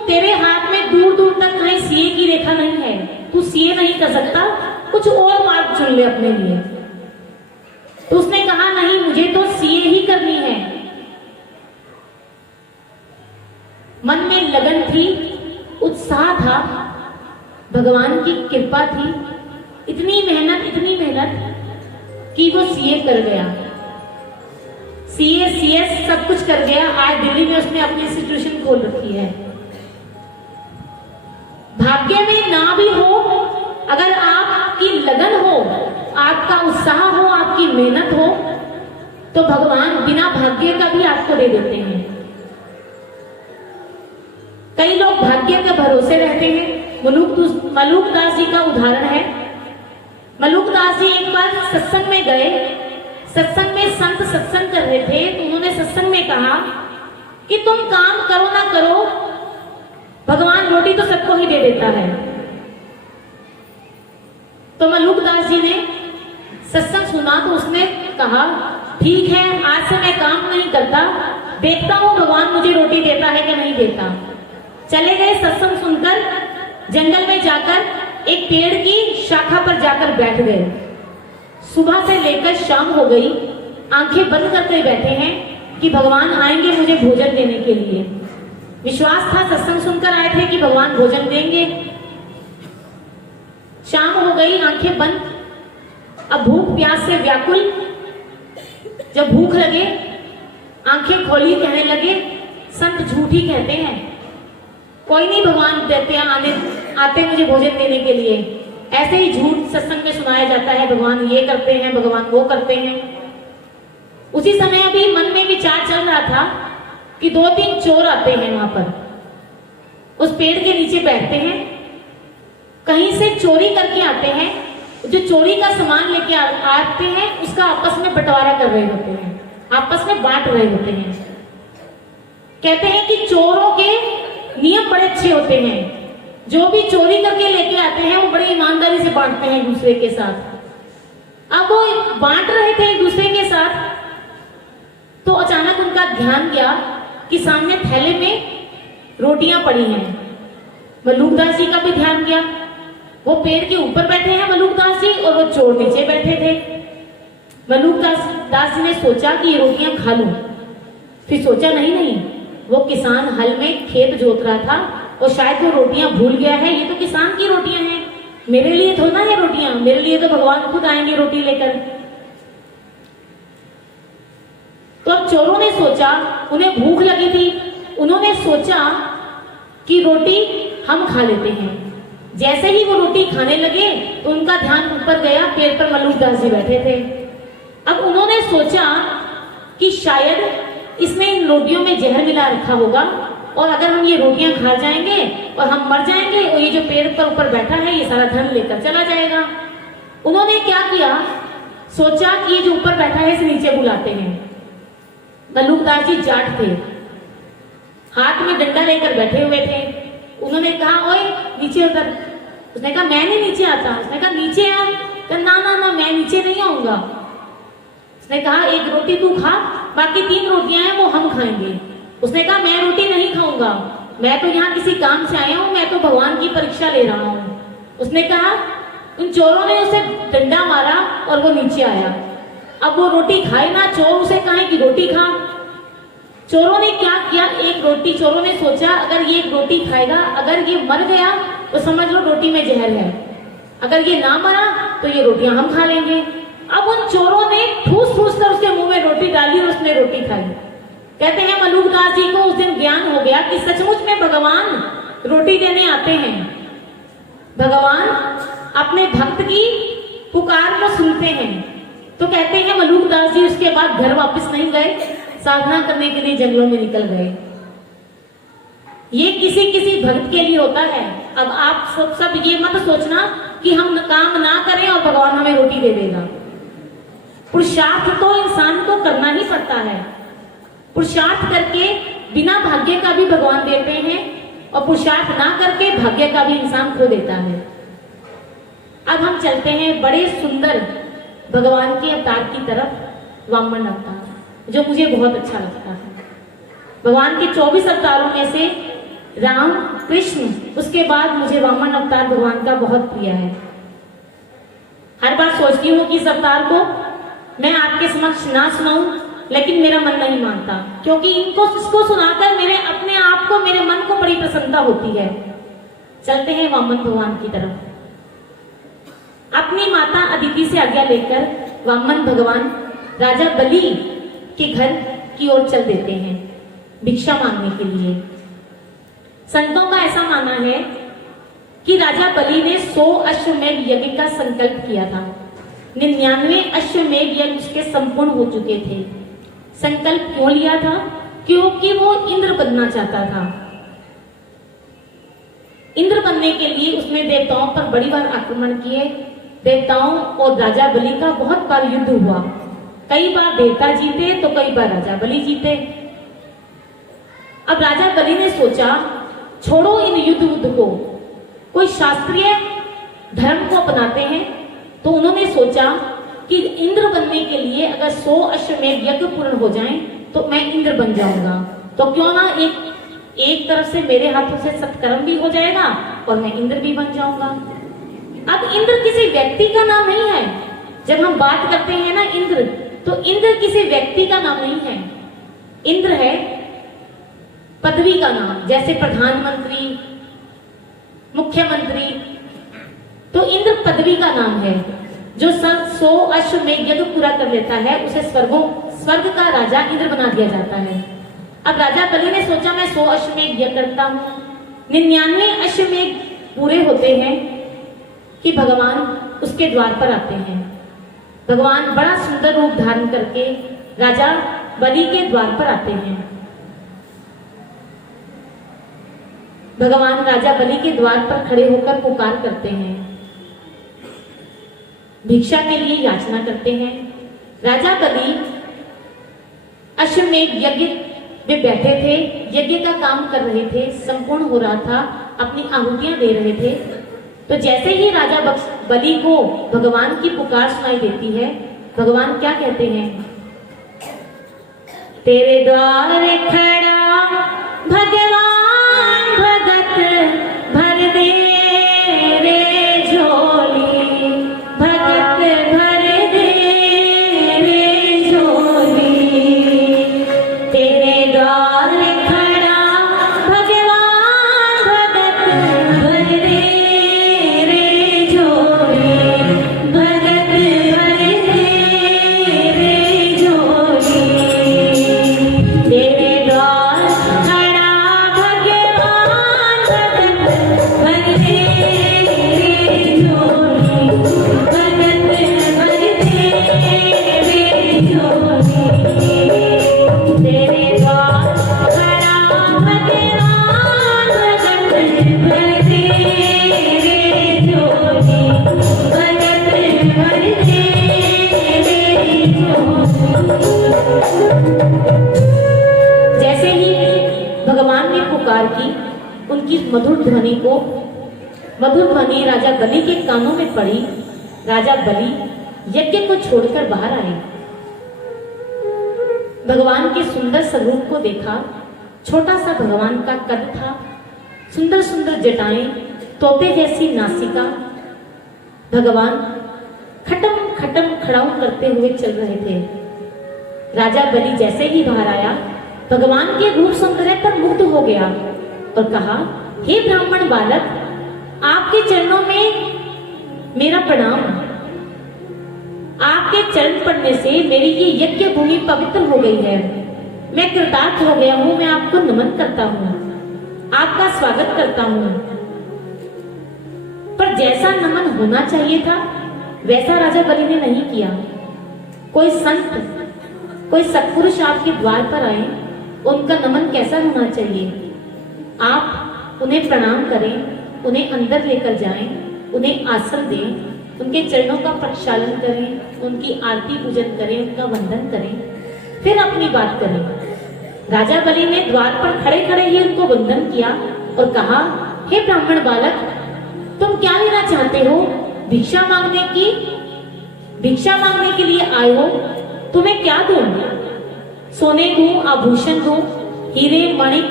तेरे हाथ में दूर दूर तक कहीं सीए की रेखा नहीं है, तू सीए नहीं कर सकता, कुछ और मार्ग चुन ले अपने लिए। तो उसने कहा नहीं, मुझे तो सीए ही करनी है। मन में लगन थी, उत्साह था, भगवान की कृपा थी, इतनी मेहनत कि वो सीए कर गया। सीए सीएस सब कुछ कर गया। आज दिल्ली में उसने अपनी इंस्टीट्यूशन खोल रखी है। भाग्य में ना भी हो, अगर आपकी लगन हो, आपका उत्साह हो, आपकी मेहनत हो, तो भगवान बिना भाग्य का भी आपको दे देते हैं। कई लोग भाग्य के भरोसे रहते हैं। मलूकदास जी का उदाहरण है। मलूकदास जी एक बार सत्संग में गए। सत्संग में संत सत्संग कर रहे थे तो उन्होंने सत्संग में कहा कि तुम काम करो ना करो, भगवान रोटी तो सबको ही दे देता है। तो मलूकदास जी ने सत्संग सुना तो उसने कहा ठीक है, आज से मैं काम नहीं करता, देखता हूं भगवान मुझे रोटी देता है कि नहीं देता। चले गए सत्संग सुनकर, जंगल में जाकर एक पेड़ की शाखा पर जाकर बैठ गए। सुबह से लेकर शाम हो गई, आंखें बंद करके बैठे हैं कि भगवान आएंगे मुझे भोजन देने के लिए। विश्वास था, सत्संग सुनकर आए थे कि भगवान भोजन देंगे। शाम हो गई, आंखें बंद, अब भूख प्यास से व्याकुल। जब भूख लगे, आंखें खोली, कहने लगे संत झूठ ही कहते हैं, कोई नहीं भगवान देते आते मुझे भोजन देने के लिए। ऐसे ही झूठ सत्संग में सुनाया जाता है, भगवान ये करते हैं, भगवान वो करते हैं। उसी समय अभी मन में विचार चल रहा था कि 2-3 चोर आते हैं वहां पर, उस पेड़ के नीचे बैठते हैं, कहीं से चोरी करके आते हैं। जो चोरी का सामान लेके आते हैं उसका आपस में बंटवारा कर रहे होते हैं, आपस में बांट रहे होते हैं। कहते हैं कि चोरों के नियम बड़े अच्छे होते हैं, जो भी चोरी करके लेके आते हैं वो बड़ी ईमानदारी से बांटते हैं एक दूसरे के साथ। अब वो बांट रहे थे एक दूसरे के साथ, तो अचानक उनका ध्यान गया कि सामने थैले में रोटियां पड़ी हैं। मलूकदास जी का भी ध्यान गया, वो पेड़ के ऊपर बैठे हैं मलूकदास जी और वो चोर नीचे बैठे थे। मलूकदास जी ने सोचा कि ये रोटियां खा लूं, फिर सोचा नहीं, वो किसान हल में खेत जोत रहा था और शायद वो रोटियां भूल गया है, ये तो किसान की रोटियां हैं, मेरे लिए थोड़ा ना है रोटियां, मेरे लिए तो भगवान खुद आएंगे रोटी लेकर। तो अब चोरों ने सोचा, उन्हें भूख लगी थी, उन्होंने सोचा कि रोटी हम खा लेते हैं। जैसे ही वो रोटी खाने लगे तो उनका ध्यान ऊपर गया, पेड़ पर मलूकदास जी बैठे थे। अब उन्होंने सोचा कि शायद इसमें इन रोटियों में जहर मिला रखा होगा और अगर हम ये रोटियां खा जाएंगे और हम मर जाएंगे और ये जो पेड़ पर ऊपर बैठा है ये सारा धन लेकर चला जाएगा। उन्होंने क्या किया, सोचा कि ये जो ऊपर बैठा है इसे नीचे बुलाते हैं। मलूकदास जी जाट थे, हाथ में डंडा लेकर बैठे हुए थे। उन्होंने कहा ओए नीचे उतर। उसने कहा मैं नहीं नीचे आता। उसने कहा नीचे आ। तो ना मैं नीचे नहीं आऊंगा। उसने कहा एक रोटी तू खा, बाकी 3 रोटियां हैं वो हम खाएंगे। उसने कहा मैं रोटी नहीं खाऊंगा, मैं तो यहाँ किसी काम से आया हूँ, मैं तो भगवान की परीक्षा ले रहा हूँ। उसने कहा, उन चोरों ने उसे डंडा मारा और वो नीचे आया। अब वो रोटी खाए ना, चोर उसे कहे कि रोटी खा। चोरों ने क्या किया, एक रोटी, चोरों ने सोचा अगर ये एक रोटी खाएगा, अगर ये मर गया तो समझ लो रोटी में जहर है, अगर ये ना मरा तो ये रोटियां हम खा लेंगे। अब उन चोरों ने ठूस ठूस कर उसके मुंह में रोटी डाली और उसने रोटी खाई। कहते हैं मलूकदास जी को उस दिन ज्ञान हो गया कि सचमुच में भगवान रोटी देने आते हैं, भगवान अपने भक्त की पुकार को सुनते हैं। तो कहते हैं मलूकदास जी उसके बाद घर वापस नहीं गए, साधना करने के लिए जंगलों में निकल गए। ये किसी किसी भक्त के लिए होता है। अब आप सब ये मत सोचना कि हम काम ना करें और भगवान हमें रोटी दे देगा। पुरुषार्थ तो इंसान को करना ही पड़ता है। पुरुषार्थ करके बिना भाग्य का भी भगवान देते हैं और पुरुषार्थ ना करके भाग्य का भी इंसान खो देता है। अब हम चलते हैं बड़े सुंदर भगवान के अवतार की तरफ, वामन अवतार, जो मुझे बहुत अच्छा लगता है। भगवान के 24 अवतारों में से राम, कृष्ण, उसके बाद मुझे वामन अवतार भगवान का बहुत प्रिय है। हर बार सोचती हूँ कि इस अवतार को मैं आपके समक्ष ना सुनाऊं, लेकिन मेरा मन नहीं मानता, क्योंकि इसको सुनाकर मेरे अपने आप को, मेरे मन को बड़ी प्रसन्नता होती है। चलते हैं वामन भगवान की तरफ। अपनी माता अदिति से आज्ञा लेकर वामन भगवान राजा बलि के घर की ओर चल देते हैं भिक्षा मांगने के लिए। संतों का ऐसा मानना है कि राजा बलि ने 100 अश्वमेध यज्ञ का संकल्प किया था। 99 अश्वमेध यज्ञ उसके संपूर्ण हो चुके थे। संकल्प क्यों लिया था? क्योंकि वो इंद्र बनना चाहता था। इंद्र बनने के लिए उसने देवताओं पर बड़ी बार आक्रमण किए। देवताओं और राजा बलि का बहुत बार युद्ध हुआ। कई बार देवता जीते तो कई बार राजा बलि जीते। अब राजा बलि ने सोचा, छोड़ो इन युद्ध को, कोई शास्त्रीय धर्म को अपनाते हैं। तो उन्होंने सोचा कि इंद्र बनने के लिए अगर 100 अश्वमेध यज्ञ पूर्ण हो जाएं तो मैं इंद्र बन जाऊंगा। तो क्यों ना एक तरफ से मेरे हाथों से सत्कर्म भी हो जाएगा और मैं इंद्र भी बन जाऊंगा। अब इंद्र किसी व्यक्ति का नाम नहीं है। जब हम बात करते हैं ना इंद्र, तो इंद्र किसी व्यक्ति का नाम नहीं है। इंद्र है पदवी का नाम, जैसे प्रधानमंत्री, मुख्यमंत्री। तो इंद्र पदवी का नाम है। जो 100 अश्वमेध यज्ञ पूरा कर लेता है उसे स्वर्ग का राजा इंद्र बना दिया जाता है। अब राजा बलि ने सोचा, मैं 100 अश्वमेध यज्ञ करता हूँ। 99 अश्वमेध पूरे होते हैं कि भगवान उसके द्वार पर आते हैं। भगवान बड़ा सुंदर रूप धारण करके राजा बलि के द्वार पर आते हैं। भगवान राजा बलि के द्वार पर खड़े होकर पुकार करते हैं, भिक्षा के लिए याचना करते हैं। राजा बलि अश्वमेध यज्ञ में बैठे थे, यज्ञ का काम कर रहे थे, संपूर्ण हो रहा था, अपनी आहुतियां दे रहे थे। तो जैसे ही राजा बलि को भगवान की पुकार सुनाई देती है, भगवान क्या कहते हैं? तेरे द्वार खड़ा भगवान भगत भर दे रे झोली, भगत भर दे रे झोली। तेरे द्वार खड़ा भगवान भगत भर दे रे झोली, भगत भर दे रे झोली। तेरे द्वार खड़ा भगवान भगत भर दे रे झोली, भगत भर दे रे झोली। तेरे द्वार खड़ा भगवान भगत भर दे रे झोली, भगत भर दे रे झोली। जैसे ही भगवान ने पुकार की, उनकी मधुर ध्वनि राजा बलि के कानों में पड़ी। राजा बलि यज्ञ को छोड़कर बाहर आए। भगवान के सुंदर स्वरूप को देखा। छोटा सा भगवान का कद था, सुंदर सुंदर जटाएं, तोते जैसी नासिका। भगवान खटम खटम खड़ाऊ करते हुए चल रहे थे। राजा बलि जैसे ही बाहर आया, भगवान के रूप सौंदर्य पर मुग्ध हो गया और कहा, हे ब्राह्मण बालक, आपके चरणों में मेरा प्रणाम। आपके चरण पड़ने से मेरी ये यज्ञ भूमि पवित्र हो गई है। मैं कृतार्थ हो गया हूं, मैं आपको नमन करता हूं, आपका स्वागत करता हूं। पर जैसा नमन होना चाहिए था वैसा राजा बलि ने नहीं किया। कोई संत, कोई सत्पुरुष आपके द्वार पर आए, उनका नमन कैसा होना चाहिए? आप उन्हें प्रणाम करें, उन्हें अंदर लेकर जाएं, उन्हें आसन दें, उनके चरणों का प्रक्षालन करें, उनकी आरती पूजन करें, उनका वंदन करें, फिर अपनी बात करें। राजा बलि ने द्वार पर खड़े खड़े ही उनको वंदन किया और कहा, हे ब्राह्मण बालक, तुम क्या लेना चाहते हो? भिक्षा मांगने के लिए आए हो? तुम्हें क्या दूं? सोने दूं, आभूषण दूं, हीरे मणिक?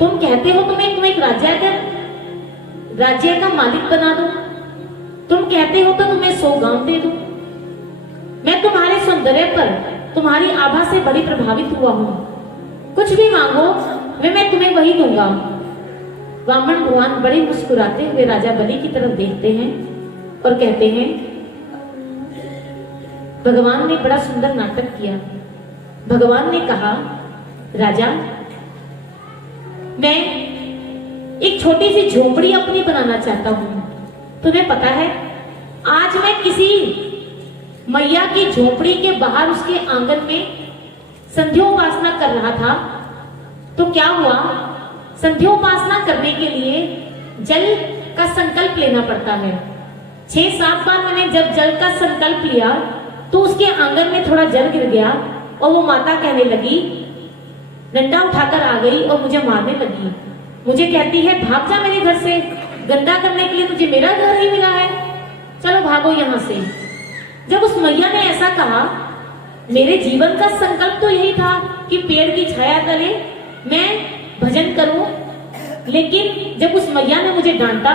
तुम कहते हो तुम्हें एक राज्य का मालिक बना दूं? तुम कहते हो तो तुम्हें 100 गांव दे दूं? मैं तुम्हारे सौंदर्य पर, तुम्हारी आभा से बड़ी प्रभावित हुआ हूं। कुछ भी मांगो, मैं तुम्हें वही दूंगा। वामन भगवान बड़े मुस्कुराते हुए राजा बलि की तरफ देखते हैं और कहते हैं, भगवान ने बड़ा सुंदर नाटक किया। भगवान ने कहा, राजा, मैं एक छोटी सी झोपड़ी अपनी बनाना चाहता हूं। तुम्हें पता है, आज मैं किसी मैया की झोपड़ी के बाहर उसके आंगन में संध्योपासना कर रहा था, तो क्या हुआ, संध्योपासना करने के लिए जल का संकल्प लेना पड़ता है। 6-7 बार मैंने जब जल का संकल्प लिया तो उसके आंगन में थोड़ा जल गिर गया और वो माता कहने लगी, डंडा उठाकर आ गई और मुझे मारने लगी। मुझे कहती है, भाग जा मेरे घर से, गंदा करने के लिए तुझे मेरा घर ही मिला है, चलो भागो यहां से। जब उस मैया ने ऐसा कहा, मेरे जीवन का संकल्प तो यही था कि पेड़ की छाया तले मैं भजन करूं, लेकिन जब उस मैया ने मुझे डांटा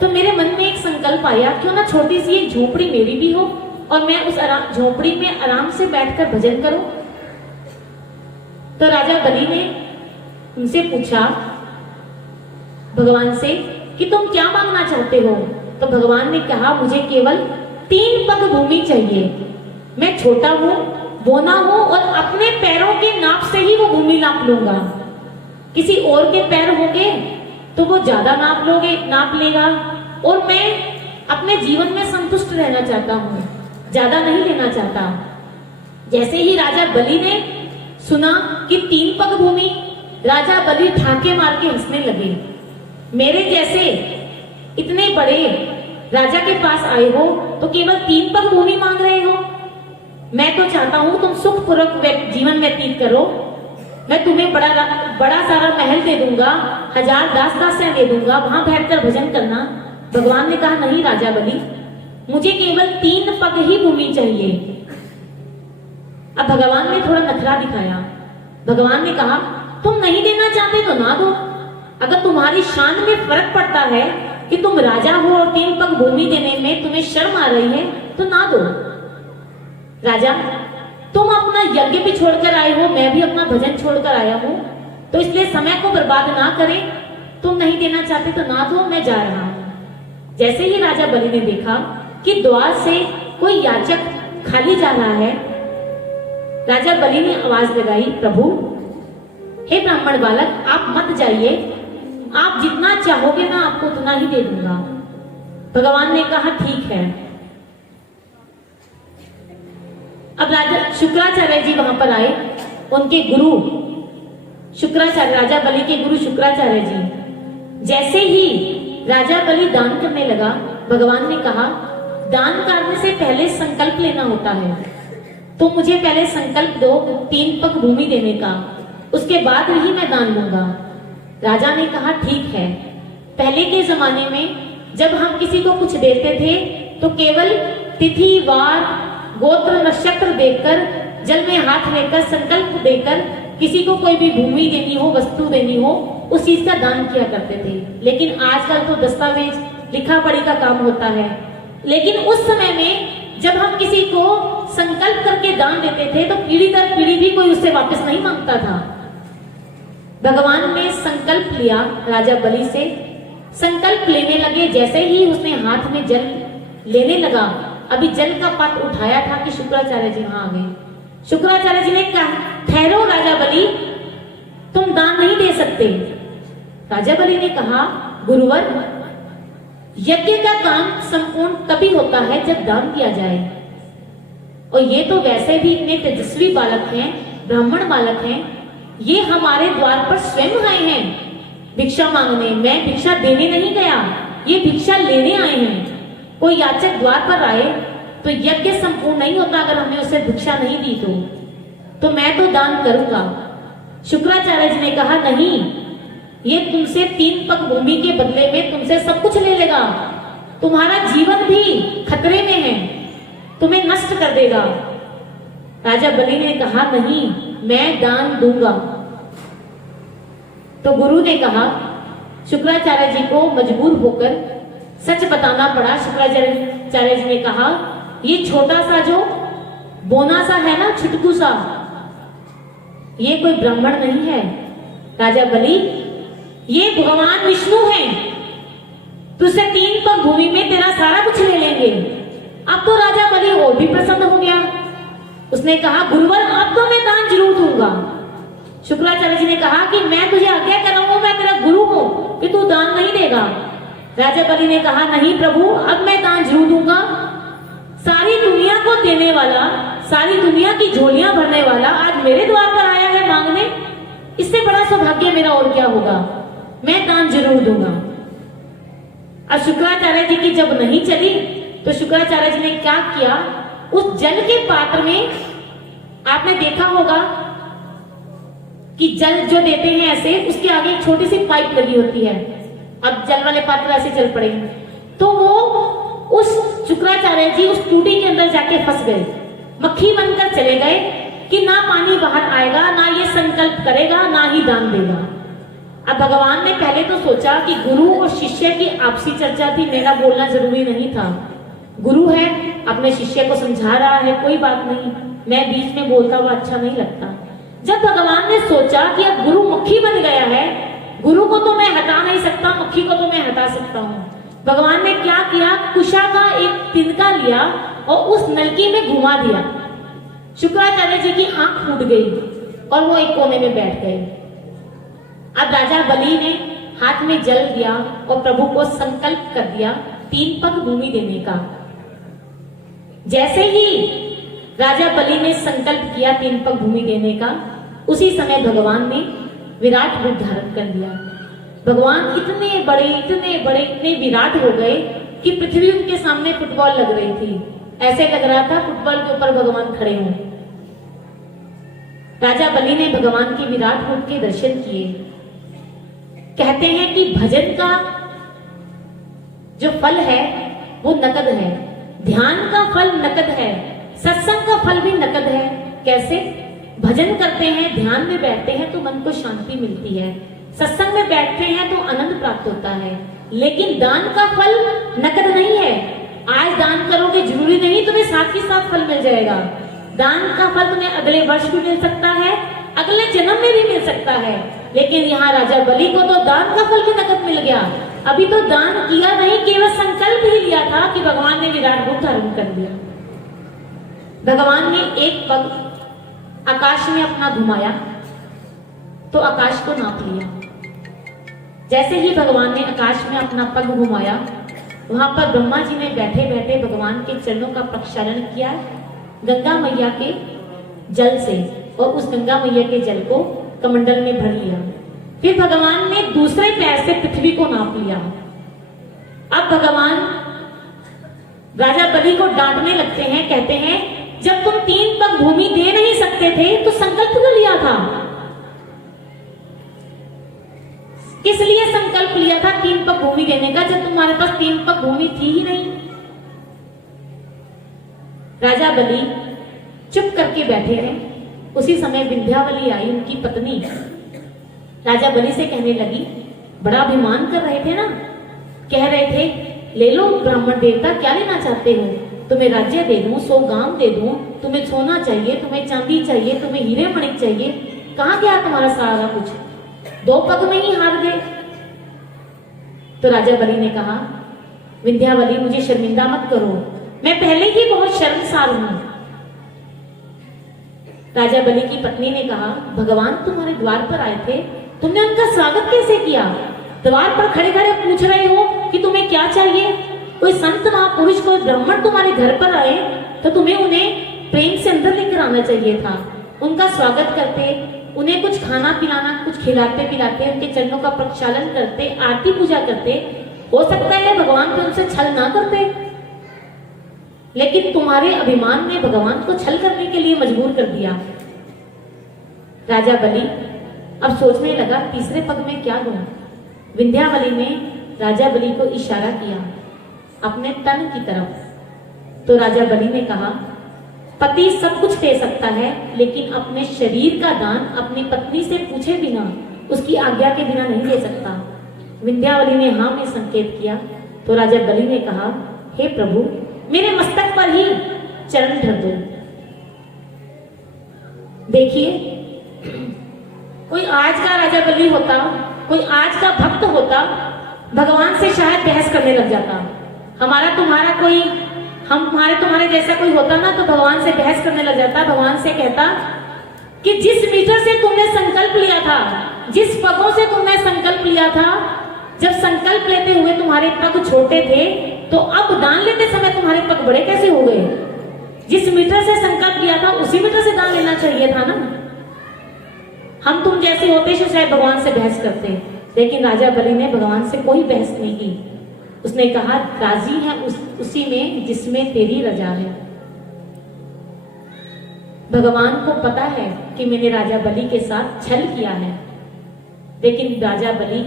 तो मेरे मन में एक संकल्प आया, क्यों ना छोटी सी एक झोपड़ी मेरी भी हो और मैं उस झोपड़ी में आराम से बैठकर भजन करूं। तो राजा बलि ने उनसे पूछा, भगवान से, कि तुम क्या मांगना चाहते हो? तो भगवान ने कहा, मुझे केवल 3 पग भूमि चाहिए। मैं छोटा हूं, बोना हूं और अपने पैरों के नाप से ही वो भूमि नाप लूंगा। किसी और के पैर होंगे तो वो ज्यादा नाप लेगा, और मैं अपने जीवन में संतुष्ट रहना चाहता हूं, ज्यादा नहीं लेना चाहता। जैसे ही राजा बलि ने सुना कि 3 पग भूमि, राजा बलि ठाके मार के हंसने लगे। मेरे जैसे इतने बड़े राजा के पास आए हो तो केवल 3 पग भूमि मांग रहे हो? मैं तो चाहता हूं तुम सुखपूर्वक जीवन व्यतीत करो। मैं तुम्हें बड़ा सारा महल दे दूंगा, 1000 दास-दासियां दे दूंगा, वहां बैठकर भजन करना। भगवान ने कहा, नहीं राजा बलि, मुझे केवल 3 पग ही भूमि चाहिए। अब भगवान ने थोड़ा नखरा दिखाया। भगवान ने कहा, तुम नहीं देना चाहते तो ना दो। अगर तुम्हारी शान में फर्क पड़ता है कि तुम राजा हो और 3 पग भूमि देने में तुम्हें शर्म आ रही है तो ना दो। राजा, तुम अपना यज्ञ भी छोड़कर आए हो, मैं भी अपना भजन छोड़कर आया हूं, तो इसलिए समय को बर्बाद ना करें। तुम नहीं देना चाहते तो ना दो, मैं जा रहा हूं। जैसे ही राजा बलि ने देखा कि द्वार से कोई याचक खाली जा रहा है, राजा बलि ने आवाज लगाई, प्रभु, हे ब्राह्मण बालक, आप मत जाइए, आप जितना चाहोगे मैं आपको उतना ही दे दूंगा। भगवान ने कहा, ठीक है। अब राजा शुक्राचार्य जी वहां पर आए। उनके गुरु शुक्राचार्य, राजा बलि के गुरु शुक्राचार्य जी, जैसे ही राजा बलि दान करने लगा, भगवान ने कहा, दान करने से पहले संकल्प लेना होता है, तो मुझे पहले संकल्प दो 3 पग भूमि देने का, उसके बाद ही मैं दान दूंगा। राजा ने कहा, ठीक है। पहले के जमाने में जब हम किसी को कुछ देते थे तो केवल तिथि, वार, गोत्र, नक्षत्र देखकर, जल में हाथ लेकर, संकल्प देकर किसी को कोई भी भूमि देनी हो, वस्तु देनी हो, उस चीज का दान किया करते थे। लेकिन आजकल तो दस्तावेज, लिखा पढ़ी का काम होता है। लेकिन उस समय में जब हम किसी को संकल्प करके दान देते थे तो पीढ़ी दर पीढ़ी भी कोई उससे वापस नहीं मांगता था। भगवान ने संकल्प लिया राजा बलि से, संकल्प लेने लगे। जैसे ही उसने हाथ में जल लेने लगा, अभी जल का पात्र उठाया था कि शुक्राचार्य जी वहां आ गए। शुक्राचार्य जी ने कहा, ठहरो राजा बलि, सकते। राजा बलि ने कहा, गुरुवर, यज्ञ का काम संपूर्ण तभी होता है जब दान किया जाए, और ये तो वैसे भी इतने तेजस्वी बालक हैं, ब्राह्मण बालक हैं, ये हमारे द्वार पर स्वयं आए हैं भिक्षा मांगने। मैं भिक्षा देने नहीं गया, ये भिक्षा लेने आए हैं। कोई याचक द्वार पर आए तो यज्ञ संपूर्ण नहीं होता अगर हमने उसे भिक्षा नहीं दी तो मैं तो दान करूंगा। शुक्राचार्य जी ने कहा, नहीं, ये तुमसे 3 पग भूमि के बदले में तुमसे सब कुछ ले लेगा, तुम्हारा जीवन भी खतरे में है, तुम्हें नष्ट कर देगा। राजा बलि ने कहा, नहीं, मैं दान दूंगा। तो गुरु ने कहा, शुक्राचार्य जी को मजबूर होकर सच बताना पड़ा। शुक्राचार्य जी ने कहा, ये छोटा सा जो बोना सा है ना, छुटकू सा, ये कोई ब्राह्मण नहीं है राजा बलि, ये भगवान विष्णु हैं। तुझसे 3 पग भूमि में तेरा सारा कुछ ले लेंगे। अब तो राजा बलि और भी प्रसन्न हो गया। उसने कहा, गुरुवर, अब तो मैं दान जरूर दूंगा। शुक्राचार्य जी ने कहा कि मैं तुझे आज्ञा कर रहा हूं, मैं तेरा गुरु हूं, कि तू दान नहीं देगा। राजा बलि ने कहा, नहीं प्रभु, अब मैं दान जरूर दूंगा। सारी दुनिया को देने वाला, सारी दुनिया की झोलियां भरने वाला आज मेरे द्वार पर आया है मांगने, इससे बड़ा सौभाग्य मेरा और क्या होगा। मैं दान जरूर दूंगा। अब शुक्राचार्य जी की जब नहीं चली तो शुक्राचार्य जी ने क्या किया, उस जल के पात्र में आपने देखा होगा कि जल जो देते हैं ऐसे, उसके आगे एक छोटी सी पाइप लगी होती है। अब जल वाले पात्र ऐसे चल पड़े, तो वो उस शुक्राचार्य जी उस टूटी के अंदर जाके फंस गए, मक्खी बनकर चले गए कि ना पानी बाहर आएगा, ना ये संकल्प करेगा, ना ही दान देगा। अब भगवान ने पहले तो सोचा कि गुरु और शिष्य की आपसी चर्चा थी, मेरा बोलना जरूरी नहीं था। गुरु है, अपने शिष्य को समझा रहा है, कोई बात नहीं, मैं बीच में बोलता हुआ अच्छा नहीं लगता। जब भगवान ने सोचा कि अब गुरु मक्खी बन गया है, गुरु को तो मैं हटा नहीं सकता, मक्खी को तो मैं हटा सकता हूँ, भगवान ने क्या किया, कुशा का एक तिनका लिया और उस नलकी में घुमा दिया। शुक्राचार्य जी की आंख फूट गई और वो एक कोने में बैठ गए। अब राजा बलि ने हाथ में जल दिया और प्रभु को संकल्प कर दिया 3 पग भूमि देने का। जैसे ही राजा बलि ने संकल्प किया 3 पग भूमि देने का, उसी समय भगवान ने विराट रूप धारण कर लिया। भगवान इतने बड़े, इतने विराट हो गए कि पृथ्वी उनके सामने फुटबॉल लग रही थी। ऐसे लग रहा था फुटबॉल के ऊपर भगवान खड़े हों। राजा बलि ने भगवान की विराट रूप के दर्शन किए। कहते हैं कि भजन का जो फल है वो नकद है, ध्यान का फल नकद है, सत्संग का फल भी नकद है। कैसे? भजन करते हैं, ध्यान में बैठते हैं तो मन को शांति मिलती है, सत्संग में बैठते हैं तो आनंद प्राप्त होता है। लेकिन दान का फल नकद नहीं है। आज दान करोगे जरूरी नहीं तुम्हें साथ ही साथ फल मिल जाएगा। दान का फल तुम्हें अगले वर्ष भी मिल सकता है, अगले जन्म में भी मिल सकता है। लेकिन यहाँ राजा बलि को तो दान का फल भी नकद मिल गया। अभी तो दान किया नहीं, केवल संकल्प ही लिया था कि भगवान ने विराट रूप धारण कर दिया। भगवान ने एक पग आकाश में अपना घुमाया तो आकाश को नाप लिया। जैसे ही भगवान ने आकाश में अपना पग घुमाया, वहां पर ब्रह्मा जी ने बैठे बैठे भगवान के चरणों का प्रक्षालन किया गंगा मैया के जल से, और उस गंगा मैया के जल को कमंडल में भर लिया। फिर भगवान ने दूसरे पैर से पृथ्वी को नाप लिया। अब भगवान राजा बलि को डांटने लगते हैं, कहते हैं जब तुम 3 पग भूमि दे नहीं सकते थे तो संकल्प क्यों लिया था? किस लिए संकल्प लिया था 3 पग भूमि देने का, जब तुम्हारे पास 3 पग भूमि थी ही नहीं? राजा बलि चुप करके बैठे हैं। उसी समय विंध्यावली आई, उनकी पत्नी, राजा बलि से कहने लगी, बड़ा अभिमान कर रहे थे ना, कह रहे थे ले लो ब्राह्मण देवता, क्या लेना चाहते हो? तुम्हें राज्य दे दूं, 100 गांव दे दूं, तुम्हें सोना चाहिए, तुम्हें चांदी चाहिए, तुम्हें हीरे मणिक चाहिए, कहां गया तुम्हारा सारा कुछ? 2 पग में ही हार गए। तो राजा बलि ने कहा, विंध्यावली मुझे शर्मिंदा मत करो, मैं पहले ही बहुत शर्मसार हूं। राजा बलि की पत्नी ने कहा, भगवान तुम्हारे द्वार पर आए थे तुमने उनका स्वागत कैसे किया? द्वार पर खड़े खड़े पूछ रहे हो कि तुम्हें क्या चाहिए? कोई संत महापुरुष, कोई ब्राह्मण तुम्हारे घर पर आए तो तुम्हें उन्हें प्रेम से अंदर लेकर आना चाहिए था। उनका स्वागत करते, उन्हें कुछ खाना पिलाना, कुछ खिलाते पिलाते, उनके चरणों का प्रक्षालन करते, आरती पूजा करते। हो सकता है भगवान तुमसे छल ना करते, लेकिन तुम्हारे अभिमान ने भगवान को छल करने के लिए मजबूर कर दिया। राजा बलि अब सोचने लगा, तीसरे पग में क्या दूं? विंध्यावली ने राजा बलि को इशारा किया अपने तन की तरफ। तो राजा बलि ने कहा, पति सब कुछ दे सकता है, लेकिन अपने शरीर का दान अपनी पत्नी से पूछे बिना, उसकी आज्ञा के बिना नहीं दे सकता। विंध्यावली ने हाँ में संकेत किया। तो राजा बलि ने कहा, हे प्रभु, मेरे मस्तक पर ही चरण धर दो। देखिए, कोई आज का राजा बलि होता, कोई आज का भक्त होता, भगवान से शायद बहस करने लग जाता। हमारा तुम्हारा कोई, हमारे तुम्हारे जैसा कोई होता ना, तो भगवान से बहस करने लग जाता। भगवान से कहता कि जिस मीटर से तुमने संकल्प लिया था, जिस पगों से तुमने संकल्प लिया था, जब संकल्प लेते हुए तुम्हारे पग छोटे थे, तो अब दान लेते समय तुम्हारे पग बड़े कैसे हो गए? जिस मीटर से संकल्प लिया था उसी मीटर से दान लेना चाहिए था ना। हम तुम जैसे होते तो शायद भगवान से बहस करते, लेकिन राजा बलि ने भगवान से कोई बहस नहीं की। उसने कहा, राजी है उसी में जिसमें तेरी रजा है। भगवान को पता है कि मैंने राजा बलि के साथ छल किया है, लेकिन राजा बलि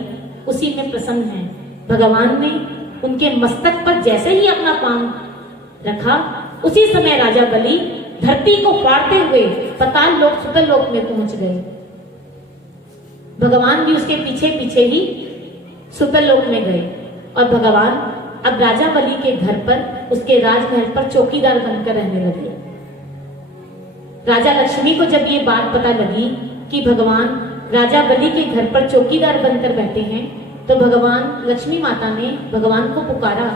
उसी में प्रसन्न है। भगवान ने उनके मस्तक पर जैसे ही अपना पांव रखा, उसी समय राजा बलि धरती को फाड़ते हुए पाताल लोक, सुतल लोक में पहुंच गए। भगवान भी उसके पीछे पीछे ही सुतल लोक में गए। और भगवान अब राजा बलि के घर पर, उसके राजमहल पर चौकीदार बनकर रहने लगे। राजा लक्ष्मी को जब ये बात पता लगी कि भगवान राजा बलि के घर पर चौकीदार बनकर बैठे हैं, तो भगवान लक्ष्मी माता ने भगवान को पुकारा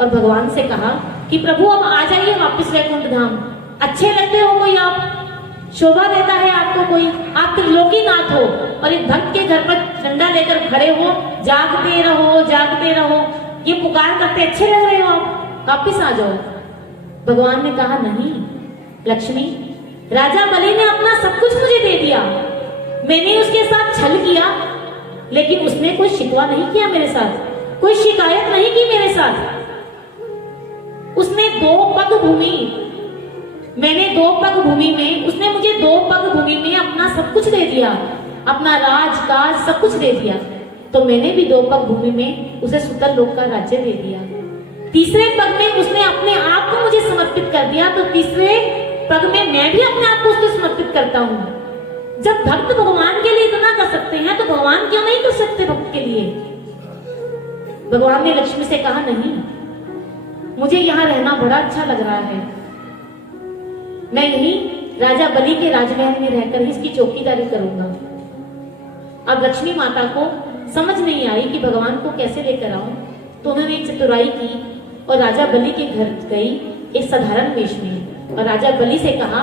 और भगवान से कहा कि प्रभु अब आ जाइए वापस वैकुंठ धाम। अच्छे लगते हो, कोई आप शोभा देता है आपको, कोई आप त्रिलोकीनाथ हो, और एक भक्त के घर पर डंडा लेकर खड़े हो, जागते रहो जागते रहो, ये पुकार करते अच्छे लग रहे हो, आप वापिस आ जाओ। भगवान ने कहा, नहीं लक्ष्मी, राजा बलि ने अपना सब कुछ मुझे दे दिया, मैंने उसके साथ छल किया, लेकिन उसने कोई शिकवा नहीं किया मेरे साथ, कोई शिकायत नहीं की मेरे साथ। उसने 2 पग भूमि, मैंने 2 पग भूमि में, उसने मुझे 2 पग भूमि में अपना सब कुछ दे दिया, अपना राज काज सब कुछ दे दिया, तो मैंने भी 2 पग भूमि में उसे सुतल लोक का राज्य दे दिया। तीसरे पग में उसने अपने आप को मुझे समर्पित कर दिया, तो तीसरे पग में मैं भी अपने आप को उसको समर्पित करता हूं। जब भक्त भगवान के लिए इतना कर सकते हैं, तो भगवान क्यों नहीं कर सकते भक्त के लिए? भगवान ने लक्ष्मी से कहा, नहीं, मुझे यहाँ रहना बड़ा अच्छा लग रहा है, मैं यही राजा बलि के राजमहल में रहकर ही इसकी चौकीदारी करूंगा। अब लक्ष्मी माता को समझ नहीं आई कि भगवान को कैसे लेकर आऊं, तो उन्होंने चतुराई की और राजा बलि के घर गई एक साधारण वेश में, और राजा बलि से कहा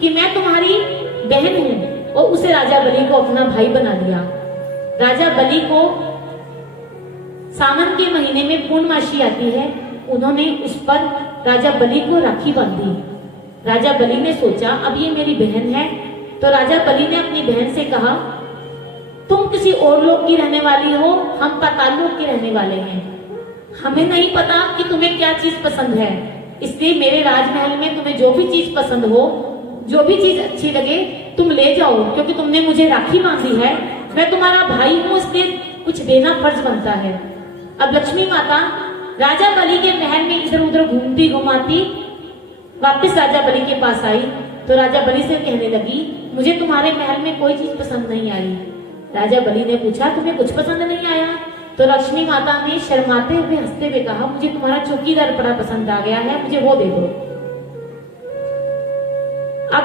कि मैं तुम्हारी बहन हूं, और उसे राजा बलि को अपना भाई बना लिया। राजा बलि को सावन के महीने में पूर्णमासी आती है, उन्होंने उस पर राजा बलि को राखी बांधी। राजा बलि ने सोचा अब ये मेरी बहन है, तो राजा बलि ने अपनी बहन से कहा, तुम किसी और लोक की रहने वाली हो, हम पाताल लोक के रहने वाले हैं, हमें नहीं पता कि तुम्हें क्या चीज पसंद है, इसलिए मेरे राजमहल में तुम्हें जो भी चीज पसंद हो, जो भी चीज अच्छी लगे तुम ले जाओ, क्योंकि तुमने मुझे राखी बांधी है, मैं तुम्हारा भाई हूं, इसलिए कुछ देना फर्ज बनता है। अब लक्ष्मी माता राजा बलि के महल में इधर उधर घूमती घुमाती वापस राजा बलि के पास आई, तो राजा बलि से कहने लगी, मुझे तुम्हारे महल में कोई चीज पसंद नहीं आई। राजा बलि ने पूछा, तुम्हें कुछ पसंद नहीं आया? तो लक्ष्मी माता ने शर्माते हुए हंसते हुए कहा, मुझे तुम्हारा चौकीदार बड़ा पसंद आ गया है, मुझे वो दे दो। अब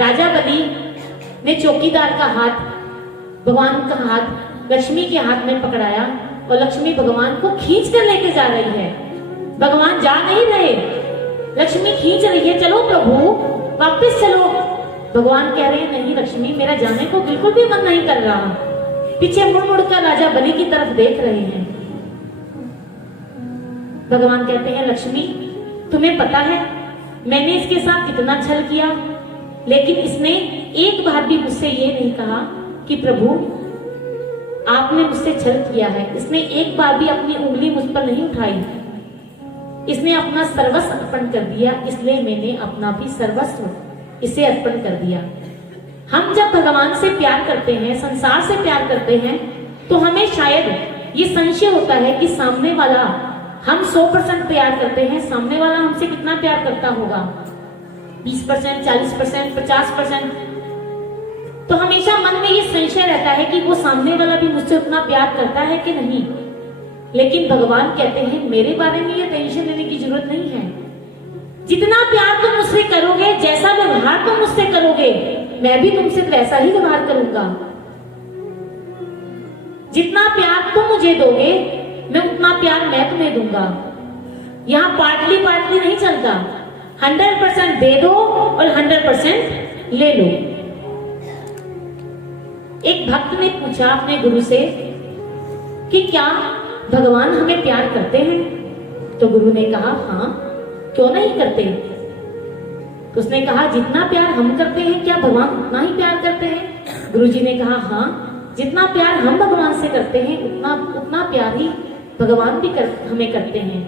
राजा बलि ने चौकीदार का हाथ, भगवान का हाथ लक्ष्मी के हाथ में पकड़ाया, और लक्ष्मी भगवान को खींच कर लेके जा रही है। भगवान जा नहीं रहे, लक्ष्मी खींच रही है, चलो प्रभु वापस चलो। भगवान कह रहे हैं नहीं लक्ष्मी, मेरा जाने को बिल्कुल भी मन नहीं कर रहा। पीछे मुड़ मुड़ कर राजा बलि की तरफ देख रहे हैं। भगवान कहते हैं लक्ष्मी, तुम्हें पता है मैंने इसके साथ कितना छल किया, लेकिन इसने एक बार भी मुझसे ये नहीं कहा कि प्रभु आपने मुझसे छल किया है। इसने एक बार भी अपनी उंगली मुझ पर नहीं उठाई। इसने अपना सर्वस्व अर्पण कर दिया, इसलिए मैंने अपना भी सर्वस्व इसे अर्पण कर दिया। हम जब भगवान से प्यार करते हैं, संसार से प्यार करते हैं, तो हमें शायद ये संशय होता है कि सामने वाला, हम 100% प्यार करते हैं, सामने वाला हमसे कितना प्यार करता होगा, 20%, 40%, 50%। तो हमेशा मन में ये संशय रहता है कि वो सामने वाला भी मुझसे उतना प्यार करता है कि नहीं। लेकिन भगवान कहते हैं मेरे बारे में ये टेंशन लेने की जरूरत नहीं है। जितना प्यार तुम मुझसे करोगे, जैसा व्यवहार तुम मुझसे करोगे, मैं भी तुमसे वैसा ही व्यवहार करूंगा। जितना प्यार तुम मुझे दोगे, मैं उतना प्यार मैं तुम्हें दूंगा। यहां पार्टली पार्टली नहीं चलता। 100% दे दो और 100% ले लो। एक भक्त ने पूछा अपने गुरु से कि क्या भगवान हमें प्यार करते हैं? तो गुरु ने कहा हाँ, क्यों नहीं करते? तो उसने कहा जितना प्यार हम करते हैं क्या भगवान उतना ही प्यार करते हैं? गुरुजी ने कहा हाँ, जितना प्यार हम भगवान से करते हैं उतना प्यार ही भगवान भी हमें करते हैं।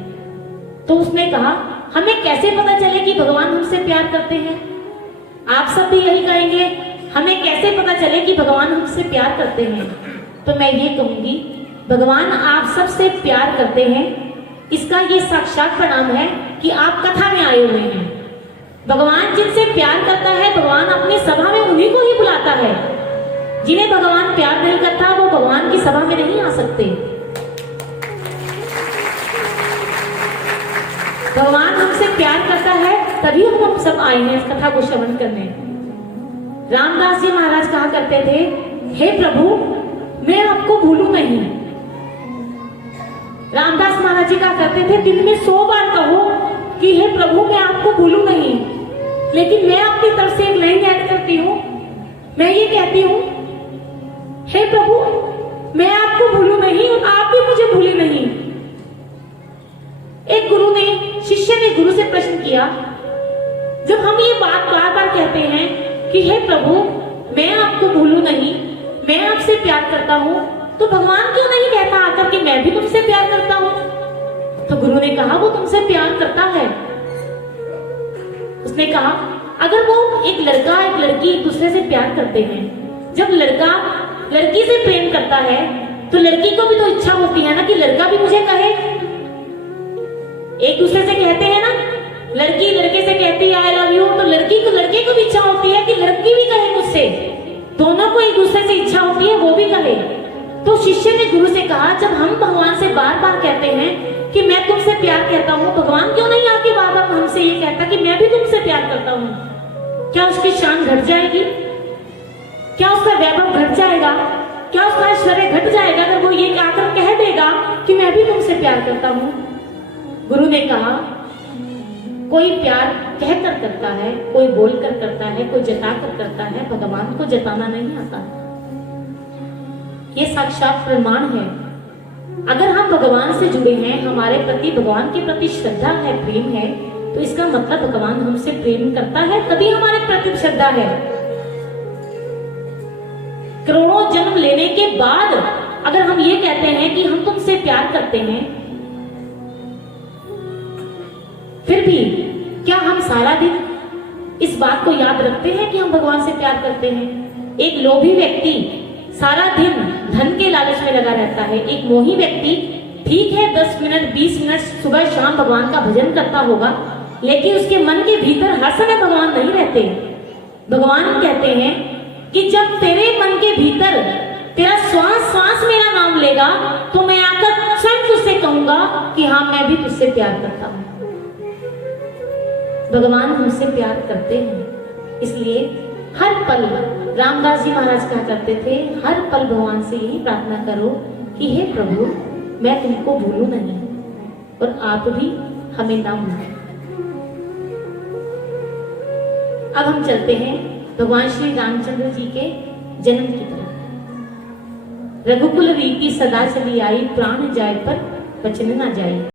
तो उसने कहा हमें कैसे पता चले कि भगवान हमसे प्यार करते हैं? आप सब भी यही कहेंगे, हमें कैसे पता चले कि भगवान हमसे प्यार करते हैं? तो मैं ये कहूंगी, भगवान आप सबसे प्यार करते हैं, इसका ये साक्षात प्रमाण है कि आप कथा में आए हुए हैं। भगवान जिनसे प्यार करता है, भगवान अपनी सभा में उन्हीं को ही बुलाता है। जिन्हें भगवान प्यार नहीं करता, वो भगवान की सभा में नहीं आ सकते। भगवान हमसे प्यार करता है, तभी हम सब आए हैं इस कथा को श्रवण करने। रामदास जी महाराज कहा करते थे, हे प्रभु मैं आपको भूलूं नहीं। रामदास महाराज जी कहा करते थे, दिन में 100 बार कहो कि हे प्रभु मैं आपको भूलूं नहीं। लेकिन मैं अपनी तरफ से एक लाइन ऐड करती हूँ, मैं ये कहती हूँ, हे प्रभु मैं आपको भूलूं नहीं और आप भी मुझे भूले नहीं। एक गुरु ने, शिष्य ने गुरु से प्रश्न किया, जब हम ये बात बार बार कहते हैं कि हे प्रभु मैं आपको भूलूं नहीं, मैं आपसे प्यार करता हूँ, तो भगवान क्यों नहीं कहता आकर कि मैं भी तुमसे प्यार करता हूँ? तो गुरु ने कहा वो तुमसे प्यार करता है। उसने कहा अगर वो एक लड़का एक लड़की एक दूसरे से प्यार करते हैं, जब लड़का लड़की से प्रेम करता है तो लड़की को भी तो इच्छा होती है ना कि लड़का भी मुझे कहे। एक दूसरे से कहते हैं ना, लड़की लड़के से कहती है आई लव यू, तो लड़के को भी इच्छा होती है कि लड़की भी कहे मुझसे। दोनों को एक दूसरे से इच्छा होती है वो भी कहे। तो शिष्य ने गुरु से कहा जब हम भगवान से बार बार कहते हैं कि मैं तुमसे प्यार करता हूँ, भगवान क्यों नहीं आके बार बार हमसे ये कहता कि मैं भी तुमसे प्यार करता हूँ? क्या उसकी शान घट जाएगी? क्या उसका वैभव घट जाएगा? क्या उसका ऐश्वर्य घट जाएगा अगर वो ये आकर कह देगा कि मैं भी तुमसे प्यार करता हूँ? गुरु ने कहा कोई प्यार कहकर करता है, कोई बोलकर करता है, कोई जताकर करता है, भगवान को जताना नहीं आता। ये साक्षात प्रमाण है। अगर हम भगवान से जुड़े हैं, हमारे प्रति भगवान के प्रति श्रद्धा है, प्रेम है, तो इसका मतलब भगवान हमसे प्रेम करता है, तभी हमारे प्रति श्रद्धा है। करोड़ों जन्म लेने के बाद अगर हम ये कहते हैं कि हम तुमसे प्यार करते हैं, फिर भी क्या हम सारा दिन इस बात को याद रखते हैं कि हम भगवान से प्यार करते हैं? एक लोभी व्यक्ति सारा दिन धन के लालच में लगा रहता है। एक मोही व्यक्ति ठीक है 10 मिनट 20 मिनट सुबह शाम भगवान का भजन करता होगा, लेकिन उसके मन के भीतर हर समय भगवान नहीं रहते। भगवान कहते हैं कि जब तेरे मन के भीतर तेरा श्वास श्वास मेरा नाम लेगा तो मैं आकर स्वयं तुझसे कहूंगा कि हाँ मैं भी तुझसे प्यार करता हूं। भगवान हमसे प्यार करते हैं, इसलिए हर पल रामदास जी महाराज कहा करते थे, हर पल भगवान से यही प्रार्थना करो कि हे प्रभु मैं तुमको भूलूं नहीं और आप भी हमें ना भूलें। अब हम चलते हैं भगवान श्री रामचंद्र जी के जन्म की तरह। रघुकुल रीति सदा चली आई, प्राण जाए पर बचन ना जाए।